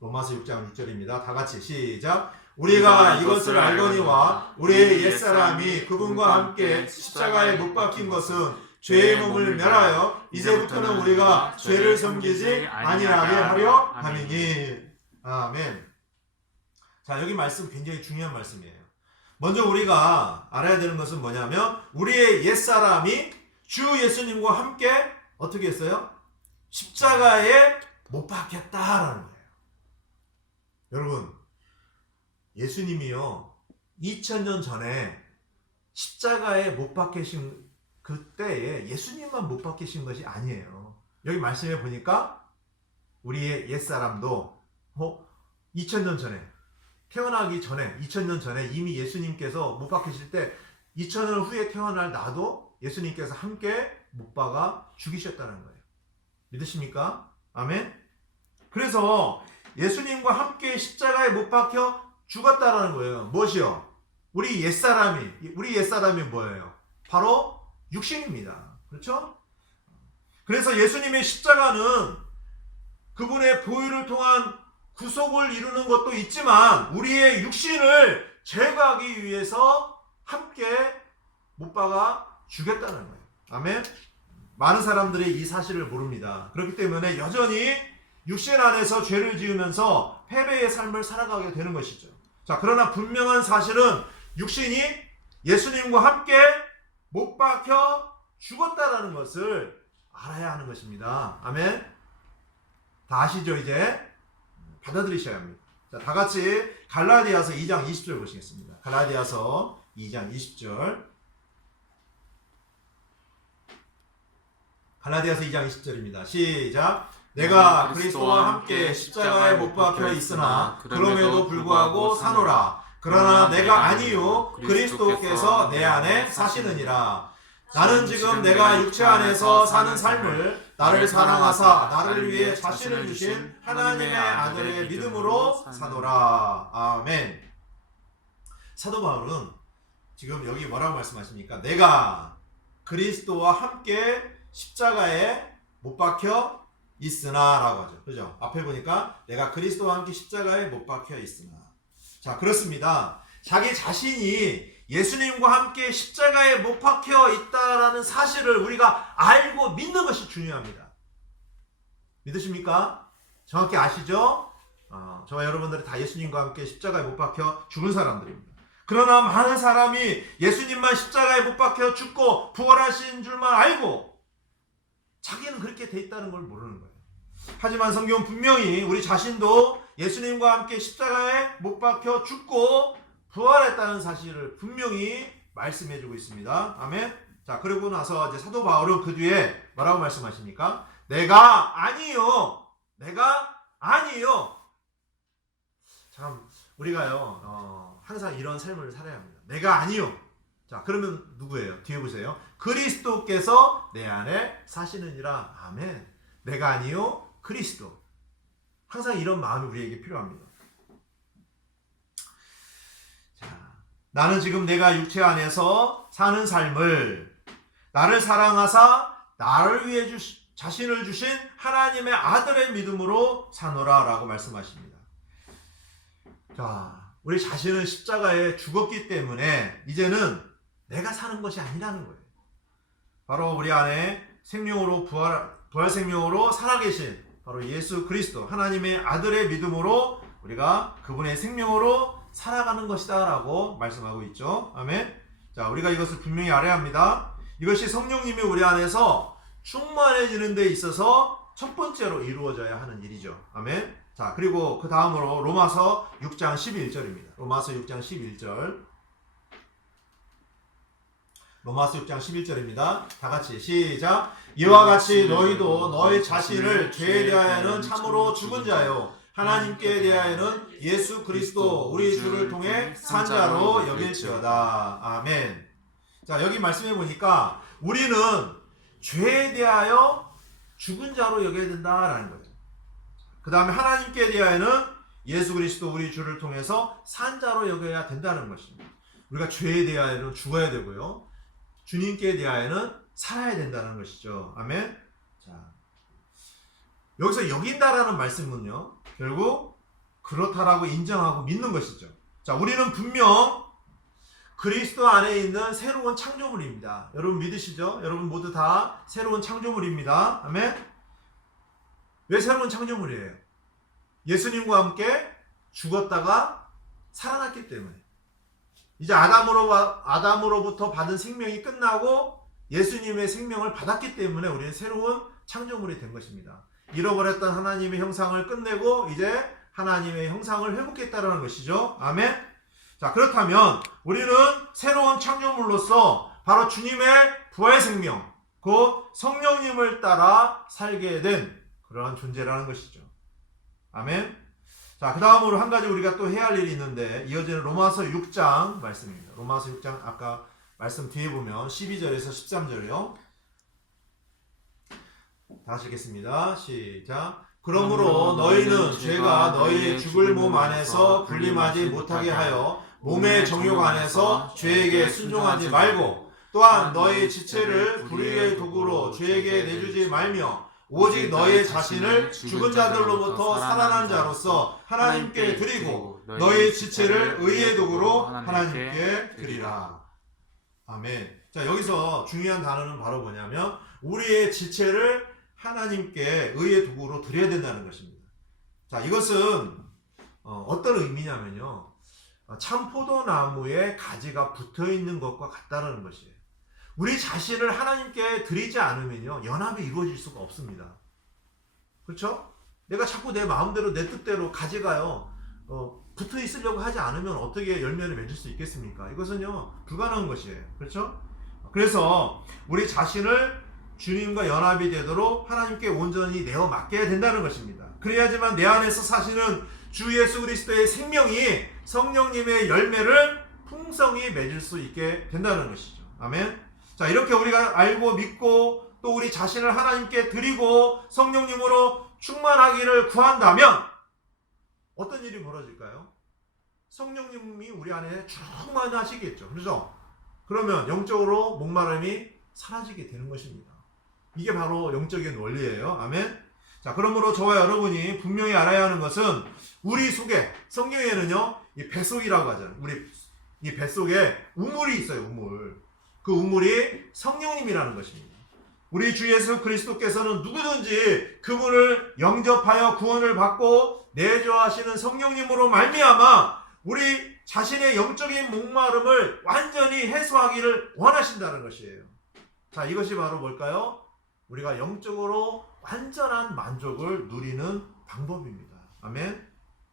로마서 6장 6절입니다. 다 같이 시작. 우리가 이것을 알거니와 우리의 옛사람이 그분과 함께 십자가에 못 박힌 것은 죄의 몸을 멸하여 이제부터는 우리가 죄를 섬기지 아니하게 하려 함이니. 아멘. 자, 여기 말씀 굉장히 중요한 말씀이에요. 먼저 우리가 알아야 되는 것은 뭐냐면 우리의 옛사람이 주 예수님과 함께 어떻게 했어요? 십자가에 못 박혔다라는 거예요. 여러분, 예수님이요 2000년 전에 십자가에 못 박히신 그때에 예수님만 못 박히신 것이 아니에요. 여기 말씀해 보니까 우리의 옛사람도 2000년 전에 태어나기 전에 2000년 전에 이미 예수님께서 못 박히실 때 2000년 후에 태어날 나도 예수님께서 함께 못 박아 죽이셨다는 거예요. 믿으십니까? 아멘. 그래서 예수님과 함께 십자가에 못 박혀 죽었다라는 거예요. 무엇이요? 우리 옛사람이 뭐예요? 바로 육신입니다. 그렇죠? 그래서 예수님의 십자가는 그분의 보혈을 통한 구속을 이루는 것도 있지만 우리의 육신을 제거하기 위해서 함께 못 박아 죽였다는 거예요. 아멘. 많은 사람들이 이 사실을 모릅니다. 그렇기 때문에 여전히 육신 안에서 죄를 지으면서 패배의 삶을 살아가게 되는 것이죠. 자, 그러나 분명한 사실은 육신이 예수님과 함께 못 박혀 죽었다라는 것을 알아야 하는 것입니다. 아멘. 다 아시죠? 이제 받아들이셔야 합니다. 자, 다 같이 갈라디아서 2장 20절 보시겠습니다. 갈라디아서 2장 20절. 갈라디아서 2장 20절입니다. 시작. 내가 그리스도와 함께 십자가에 못 박혀 있으나 그럼에도 불구하고 사노라. 그러나 내가 아니요 그리스도께서 내 안에 사시느니라. 나는 지금 내가 육체 안에서 사는 삶을 나를 사랑하사 나를 위해 자신을 주신 하나님의 아들의 믿음으로 사노라. 아멘. 사도 바울은 지금 여기 뭐라고 말씀하십니까? 내가 그리스도와 함께 십자가에 못 박혀 있으나 라고 하죠. 그죠? 앞에 보니까 내가 그리스도와 함께 십자가에 못 박혀 있으나. 자, 그렇습니다. 자기 자신이 예수님과 함께 십자가에 못 박혀 있다라는 사실을 우리가 알고 믿는 것이 중요합니다. 믿으십니까? 정확히 아시죠? 저와 여러분들이 다 예수님과 함께 십자가에 못 박혀 죽은 사람들입니다. 그러나 많은 사람이 예수님만 십자가에 못 박혀 죽고 부활하신 줄만 알고 자기는 그렇게 돼 있다는 걸 모르는 거예요. 하지만 성경은 분명히 우리 자신도 예수님과 함께 십자가에 못 박혀 죽고 부활했다는 사실을 분명히 말씀해주고 있습니다. 아멘. 자, 그러고 나서 이제 사도 바울은 그 뒤에 뭐라고 말씀하십니까? 내가 아니요. 참 우리가요 항상 이런 삶을 살아야 합니다. 내가 아니요. 자, 그러면 누구예요? 뒤에 보세요. 그리스도께서 내 안에 사시느니라. 아멘. 내가 아니요 그리스도. 항상 이런 마음이 우리에게 필요합니다. 나는 지금 내가 육체 안에서 사는 삶을 나를 사랑하사 나를 위해 자신을 주신 하나님의 아들의 믿음으로 사노라 라고 말씀하십니다. 자, 우리 자신은 십자가에 죽었기 때문에 이제는 내가 사는 것이 아니라는 거예요. 바로 우리 안에 생명으로 부활 생명으로 살아계신 바로 예수 그리스도 하나님의 아들의 믿음으로 우리가 그분의 생명으로 살아가는 것이다 라고 말씀하고 있죠. 아멘. 자, 우리가 이것을 분명히 알아야 합니다. 이것이 성령님이 우리 안에서 충만해지는 데 있어서 첫 번째로 이루어져야 하는 일이죠. 아멘. 자, 그리고 그 다음으로 로마서 6장 11절입니다. 로마서 6장 11절. 로마서 6장 11절입니다. 다 같이 시작. 이와 같이 너희도 너희 자신을 죄에 대하여는 참으로 죽은 자요 하나님께 대하여는 예수 그리스도 우리 주를 통해 산 자로 여길지어다. 아멘. 자, 여기 말씀해 보니까 우리는 죄에 대하여 죽은 자로 여겨야 된다라는 거예요. 그 다음에 하나님께 대하여는 예수 그리스도 우리 주를 통해서 산 자로 여겨야 된다는 것입니다. 우리가 죄에 대하여는 죽어야 되고요. 주님께 대하여는 살아야 된다는 것이죠. 아멘. 자, 여기서 여긴다라는 말씀은요, 결국 그렇다라고 인정하고 믿는 것이죠. 자, 우리는 분명 그리스도 안에 있는 새로운 창조물입니다. 여러분 믿으시죠? 여러분 모두 다 새로운 창조물입니다. 아멘. 왜 새로운 창조물이에요? 예수님과 함께 죽었다가 살아났기 때문에. 이제 아담으로부터 받은 생명이 끝나고 예수님의 생명을 받았기 때문에 우리는 새로운 창조물이 된 것입니다. 잃어버렸던 하나님의 형상을 끝내고 이제 하나님의 형상을 회복했다는 것이죠. 아멘. 자, 그렇다면 우리는 새로운 창조물로서 바로 주님의 부활 생명, 곧 성령님을 따라 살게 된 그러한 존재라는 것이죠. 아멘. 자, 그 다음으로 한 가지 우리가 또 해야 할 일이 있는데 이어지는 로마서 6장 말씀입니다. 로마서 6장 아까 말씀 뒤에 보면 12절에서 13절이요. 다시 읽겠습니다. 시작. 그러므로 너희는 죄가 너희의 죽을 몸 안에서 군림하지 못하게 하여 몸의 정욕 안에서 죄에게 순종하지 말고 또한 너희 지체를 불의의 도구로 죄에게 내주지 말며 오직 너의 자신을 죽은 자들로부터 살아난 자로서 하나님께 드리고 너의 지체를 의의 도구로 하나님께 드리라. 아멘. 자, 여기서 중요한 단어는 바로 뭐냐면 우리의 지체를 하나님께 의의 도구로 드려야 된다는 것입니다. 자, 이것은 어떤 의미냐면요, 참포도나무에 가지가 붙어있는 것과 같다는 것이에요. 우리 자신을 하나님께 드리지 않으면요, 연합이 이루어질 수가 없습니다. 그렇죠? 내가 자꾸 내 마음대로 내 뜻대로 가지가요 붙어 있으려고 하지 않으면 어떻게 열매를 맺을 수 있겠습니까? 이것은요 불가능한 것이에요. 그렇죠? 그래서 우리 자신을 주님과 연합이 되도록 하나님께 온전히 내어 맡겨야 된다는 것입니다. 그래야지만 내 안에서 사시는 주 예수 그리스도의 생명이 성령님의 열매를 풍성히 맺을 수 있게 된다는 것이죠. 아멘. 자, 이렇게 우리가 알고 믿고 또 우리 자신을 하나님께 드리고 성령님으로 충만하기를 구한다면 어떤 일이 벌어질까요? 성령님이 우리 안에 충만하시겠죠. 그렇죠? 그러면 영적으로 목마름이 사라지게 되는 것입니다. 이게 바로 영적인 원리예요. 아멘. 자, 그러므로 저와 여러분이 분명히 알아야 하는 것은 우리 속에, 성경에는요 이 뱃속이라고 하잖아요. 우리 이 뱃속에 우물이 있어요. 우물. 그 우물이 성령님이라는 것입니다. 우리 주 예수 그리스도께서는 누구든지 그분을 영접하여 구원을 받고 내주하시는 성령님으로 말미암아 우리 자신의 영적인 목마름을 완전히 해소하기를 원하신다는 것이에요. 자, 이것이 바로 뭘까요? 우리가 영적으로 완전한 만족을 누리는 방법입니다. 아멘.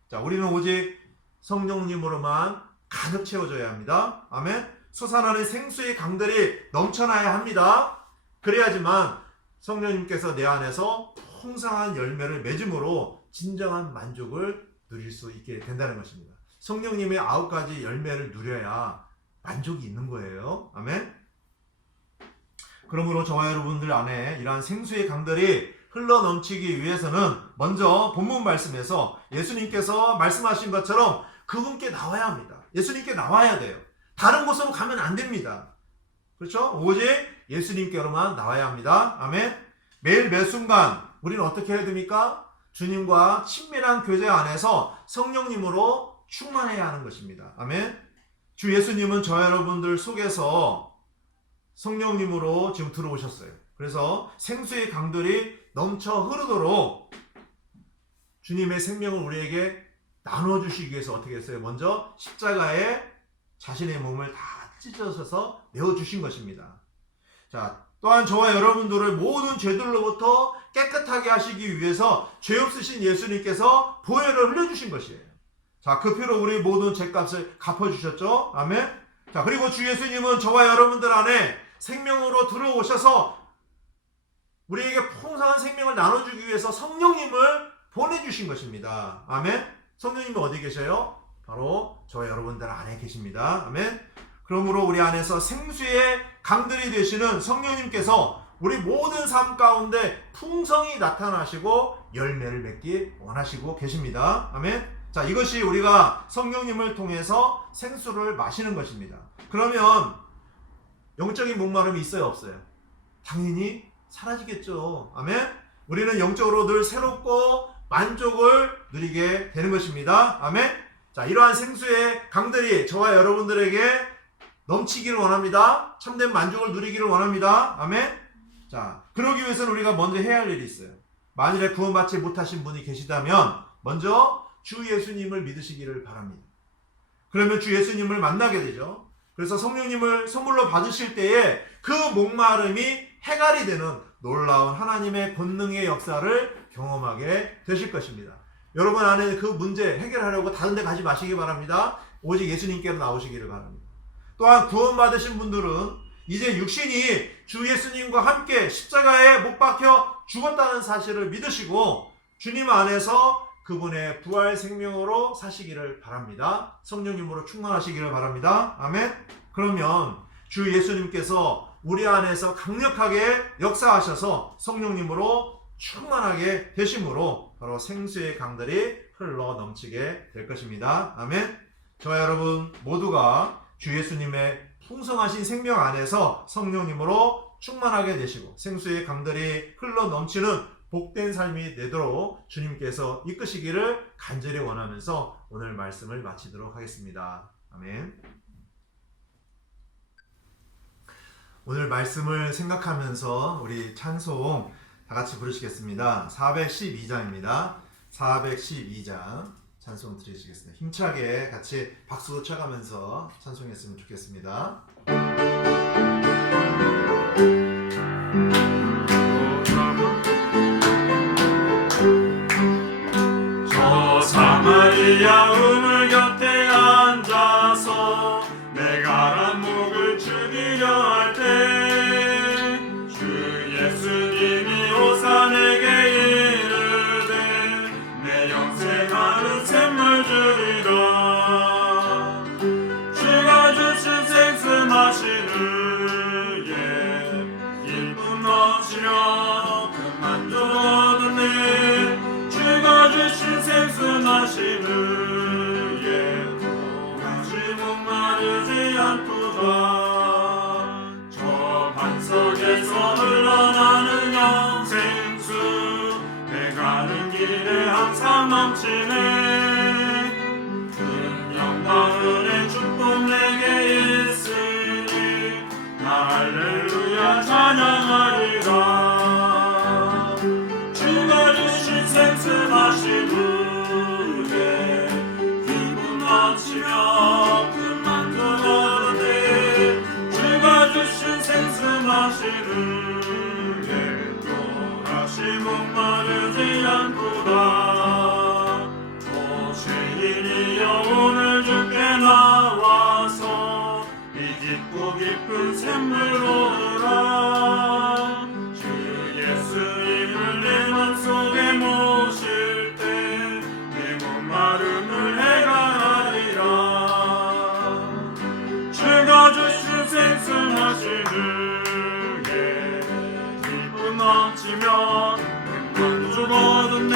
자, 우리는 오직 성령님으로만 가득 채워져야 합니다. 아멘. 솟아나는 생수의 강들이 넘쳐나야 합니다. 그래야지만 성령님께서 내 안에서 풍성한 열매를 맺음으로 진정한 만족을 누릴 수 있게 된다는 것입니다. 성령님의 9가지 열매를 누려야 만족이 있는 거예요. 아멘. 그러므로 저와 여러분들 안에 이러한 생수의 강들이 흘러 넘치기 위해서는 먼저 본문 말씀에서 예수님께서 말씀하신 것처럼 그분께 나와야 합니다. 예수님께 나와야 돼요. 다른 곳으로 가면 안 됩니다. 그렇죠? 오직 예수님께로만 나와야 합니다. 아멘. 매일 매 순간 우리는 어떻게 해야 됩니까? 주님과 친밀한 교제 안에서 성령님으로 충만해야 하는 것입니다. 아멘. 주 예수님은 저 여러분들 속에서 성령님으로 지금 들어오셨어요. 그래서 생수의 강들이 넘쳐 흐르도록 주님의 생명을 우리에게 나눠주시기 위해서 어떻게 했어요? 먼저 십자가에 자신의 몸을 다 찢어서 내어주신 것입니다. 자, 또한 저와 여러분들을 모든 죄들로부터 깨끗하게 하시기 위해서 죄 없으신 예수님께서 보혈을 흘려주신 것이에요. 자, 그 피로 우리 모든 죄값을 갚아주셨죠. 아멘. 자, 그리고 주 예수님은 저와 여러분들 안에 생명으로 들어오셔서 우리에게 풍성한 생명을 나눠주기 위해서 성령님을 보내주신 것입니다. 아멘. 성령님은 어디 계셔요? 바로 저와 여러분들 안에 계십니다. 아멘. 그러므로 우리 안에서 생수의 강들이 되시는 성령님께서 우리 모든 삶 가운데 풍성히 나타나시고 열매를 맺기 원하시고 계십니다. 아멘. 자, 이것이 우리가 성령님을 통해서 생수를 마시는 것입니다. 그러면 영적인 목마름이 있어요, 없어요? 당연히 사라지겠죠. 아멘. 우리는 영적으로 늘 새롭고 만족을 누리게 되는 것입니다. 아멘. 자, 이러한 생수의 강들이 저와 여러분들에게 넘치기를 원합니다. 참된 만족을 누리기를 원합니다. 아멘. 자, 그러기 위해서는 우리가 먼저 해야 할 일이 있어요. 만일에 구원받지 못하신 분이 계시다면 먼저 주 예수님을 믿으시기를 바랍니다. 그러면 주 예수님을 만나게 되죠. 그래서 성령님을 선물로 받으실 때에 그 목마름이 해갈이 되는 놀라운 하나님의 권능의 역사를 경험하게 되실 것입니다. 여러분 안에 그 문제 해결하려고 다른 데 가지 마시기 바랍니다. 오직 예수님께로 나오시기를 바랍니다. 또한 구원받으신 분들은 이제 육신이 주 예수님과 함께 십자가에 못 박혀 죽었다는 사실을 믿으시고 주님 안에서 그분의 부활 생명으로 사시기를 바랍니다. 성령님으로 충만하시기를 바랍니다. 아멘. 그러면 주 예수님께서 우리 안에서 강력하게 역사하셔서 성령님으로 충만하게 되심으로 바로 생수의 강들이 흘러 넘치게 될 것입니다. 아멘. 저와 여러분 모두가 주 예수님의 풍성하신 생명 안에서 성령님으로 충만하게 되시고 생수의 강들이 흘러 넘치는 복된 삶이 되도록 주님께서 이끄시기를 간절히 원하면서 오늘 말씀을 마치도록 하겠습니다. 아멘. 오늘 말씀을 생각하면서 우리 찬송 다 같이 부르시겠습니다. 412장입니다. 412장 찬송 드리시겠습니다. 힘차게 같이 박수 쳐가면서 찬송했으면 좋겠습니다. 저 사마리아 우물 곁에 앉아서 내가 목을 죽이려 할 때 주 예수님이 오사 내게 이르되 내 영생하는 샘물 주리라. 주가 주신 생수 마시는 예 기쁨 넘치며 그 만족 얻으니 주가 주신 생수 마시는 예 다시 목마르지 않도다. 저 반석에서 흘러나는 영생수 내 가는 길에 항상 넘치네. 큰 영광 은혜 축복 내게 있으니 나 할렐루야 찬양하리라. 주가 주신 생수 마시는데 기쁨 넘치며 큰 만족 얻으니 주가 주신 생수 마시는데 또다시 목마르지 않도다. 오 죄인이여 오늘 주께 나와서 이 깊고 깊은 샘물로 오라. 주 예수님을 내 맘속에 모실 때 내 목마름을 해결하리라. 주가 주신 생수 마시는 게 기쁨 넘치며 만족 얻었네.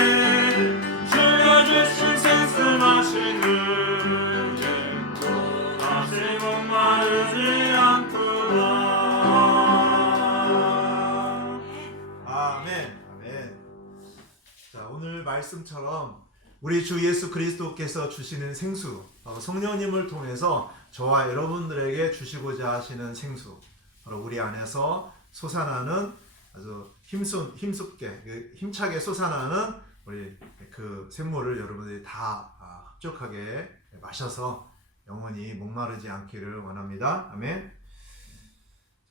주가 주신 생수 마시는 게 다시 목마르지 않도다. 아멘. 아멘. 자, 오늘 말씀처럼 우리 주 예수 그리스도께서 주시는 생수, 성령님을 통해서 저와 여러분들에게 주시고자 하시는 생수, 바로 우리 안에서 솟아나는 아주 힘쉽게 힘차게 솟아나는 우리 그 샘물을 여러분들이 다 흡족하게 마셔서 영원히 목마르지 않기를 원합니다. 아멘.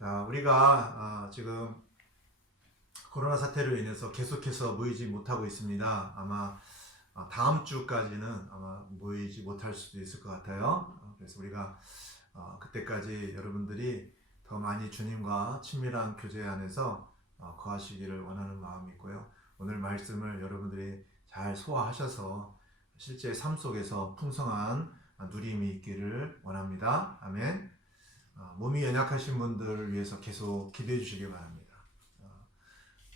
자, 우리가 지금 코로나 사태로 인해서 계속해서 모이지 못하고 있습니다. 아마 다음 주까지는 아마 모이지 못할 수도 있을 것 같아요. 그래서 우리가 그때까지 여러분들이 더 많이 주님과 친밀한 교제 안에서 거하시기를 원하는 마음이 있고요. 오늘 말씀을 여러분들이 잘 소화하셔서 실제 삶 속에서 풍성한 누림이 있기를 원합니다. 아멘. 몸이 연약하신 분들을 위해서 계속 기도해 주시기 바랍니다.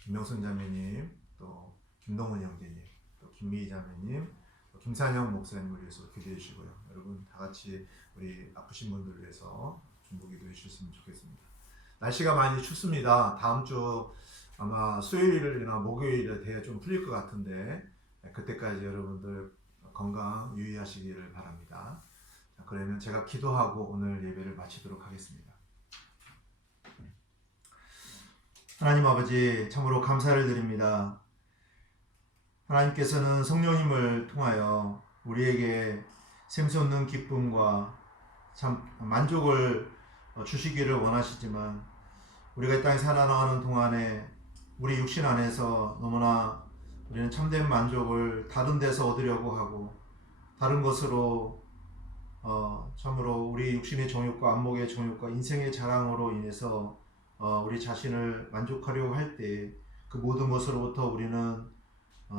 김명순 자매님, 또 김동훈 형제님, 또 김미희 자매님, 또 김산영 목사님을 위해서 기도해 주시고요. 여러분 다 같이 우리 아프신 분들을 위해서 중보 기도해 주셨으면 좋겠습니다. 날씨가 많이 춥습니다. 다음 주 아마 수요일이나 목요일에 대해 좀 풀릴 것 같은데 그때까지 여러분들 건강 유의하시기를 바랍니다. 자, 그러면 제가 기도하고 오늘 예배를 마치도록 하겠습니다. 하나님 아버지, 참으로 감사를 드립니다. 하나님께서는 성령님을 통하여 우리에게 샘솟는 기쁨과 참 만족을 주시기를 원하시지만 우리가 이 땅에 살아나가는 동안에 우리 육신 안에서 너무나 우리는 참된 만족을 다른 데서 얻으려고 하고 다른 것으로 참으로 우리 육신의 정욕과 안목의 정욕과 인생의 자랑으로 인해서 우리 자신을 만족하려고 할 때 그 모든 것으로부터 우리는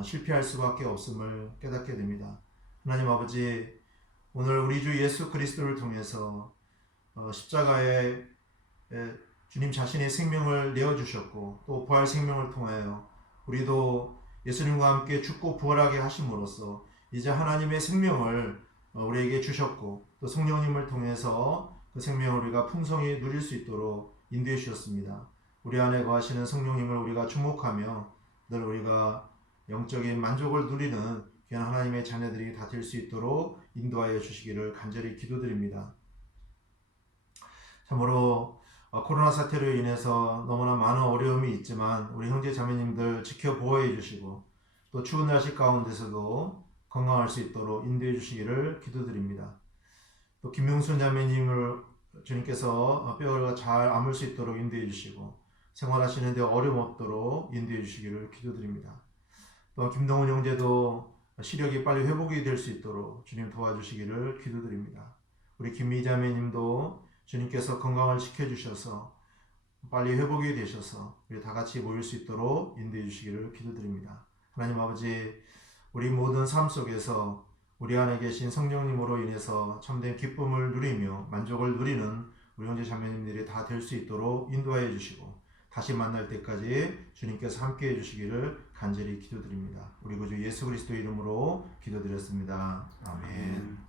실패할 수밖에 없음을 깨닫게 됩니다. 하나님 아버지, 오늘 우리 주 예수 그리스도를 통해서 십자가에 주님 자신의 생명을 내어주셨고 또 부활 생명을 통하여 우리도 예수님과 함께 죽고 부활하게 하심으로써 이제 하나님의 생명을 우리에게 주셨고 또 성령님을 통해서 그 생명을 우리가 풍성히 누릴 수 있도록 인도해 주셨습니다. 우리 안에 거하시는 성령님을 우리가 주목하며 늘 우리가 영적인 만족을 누리는 귀한 하나님의 자녀들이 다 될 수 있도록 인도하여 주시기를 간절히 기도드립니다. 참으로 코로나 사태로 인해서 너무나 많은 어려움이 있지만 우리 형제 자매님들 지켜 보호해 주시고 또 추운 날씨 가운데서도 건강할 수 있도록 인도해 주시기를 기도드립니다. 또 김용순 자매님을 주님께서 뼈가 잘 아물 수 있도록 인도해 주시고 생활하시는 데 어려움 없도록 인도해 주시기를 기도드립니다. 또 김동훈 형제도 시력이 빨리 회복이 될 수 있도록 주님 도와주시기를 기도드립니다. 우리 김미 자매님도 주님께서 건강을 지켜주셔서 빨리 회복이 되셔서 우리 다 같이 모일 수 있도록 인도해 주시기를 기도드립니다. 하나님 아버지, 우리 모든 삶 속에서 우리 안에 계신 성령님으로 인해서 참된 기쁨을 누리며 만족을 누리는 우리 형제 자매님들이 다 될 수 있도록 인도하여 주시고 다시 만날 때까지 주님께서 함께해 주시기를 간절히 기도드립니다. 우리 구주 예수 그리스도 이름으로 기도드렸습니다. 아멘.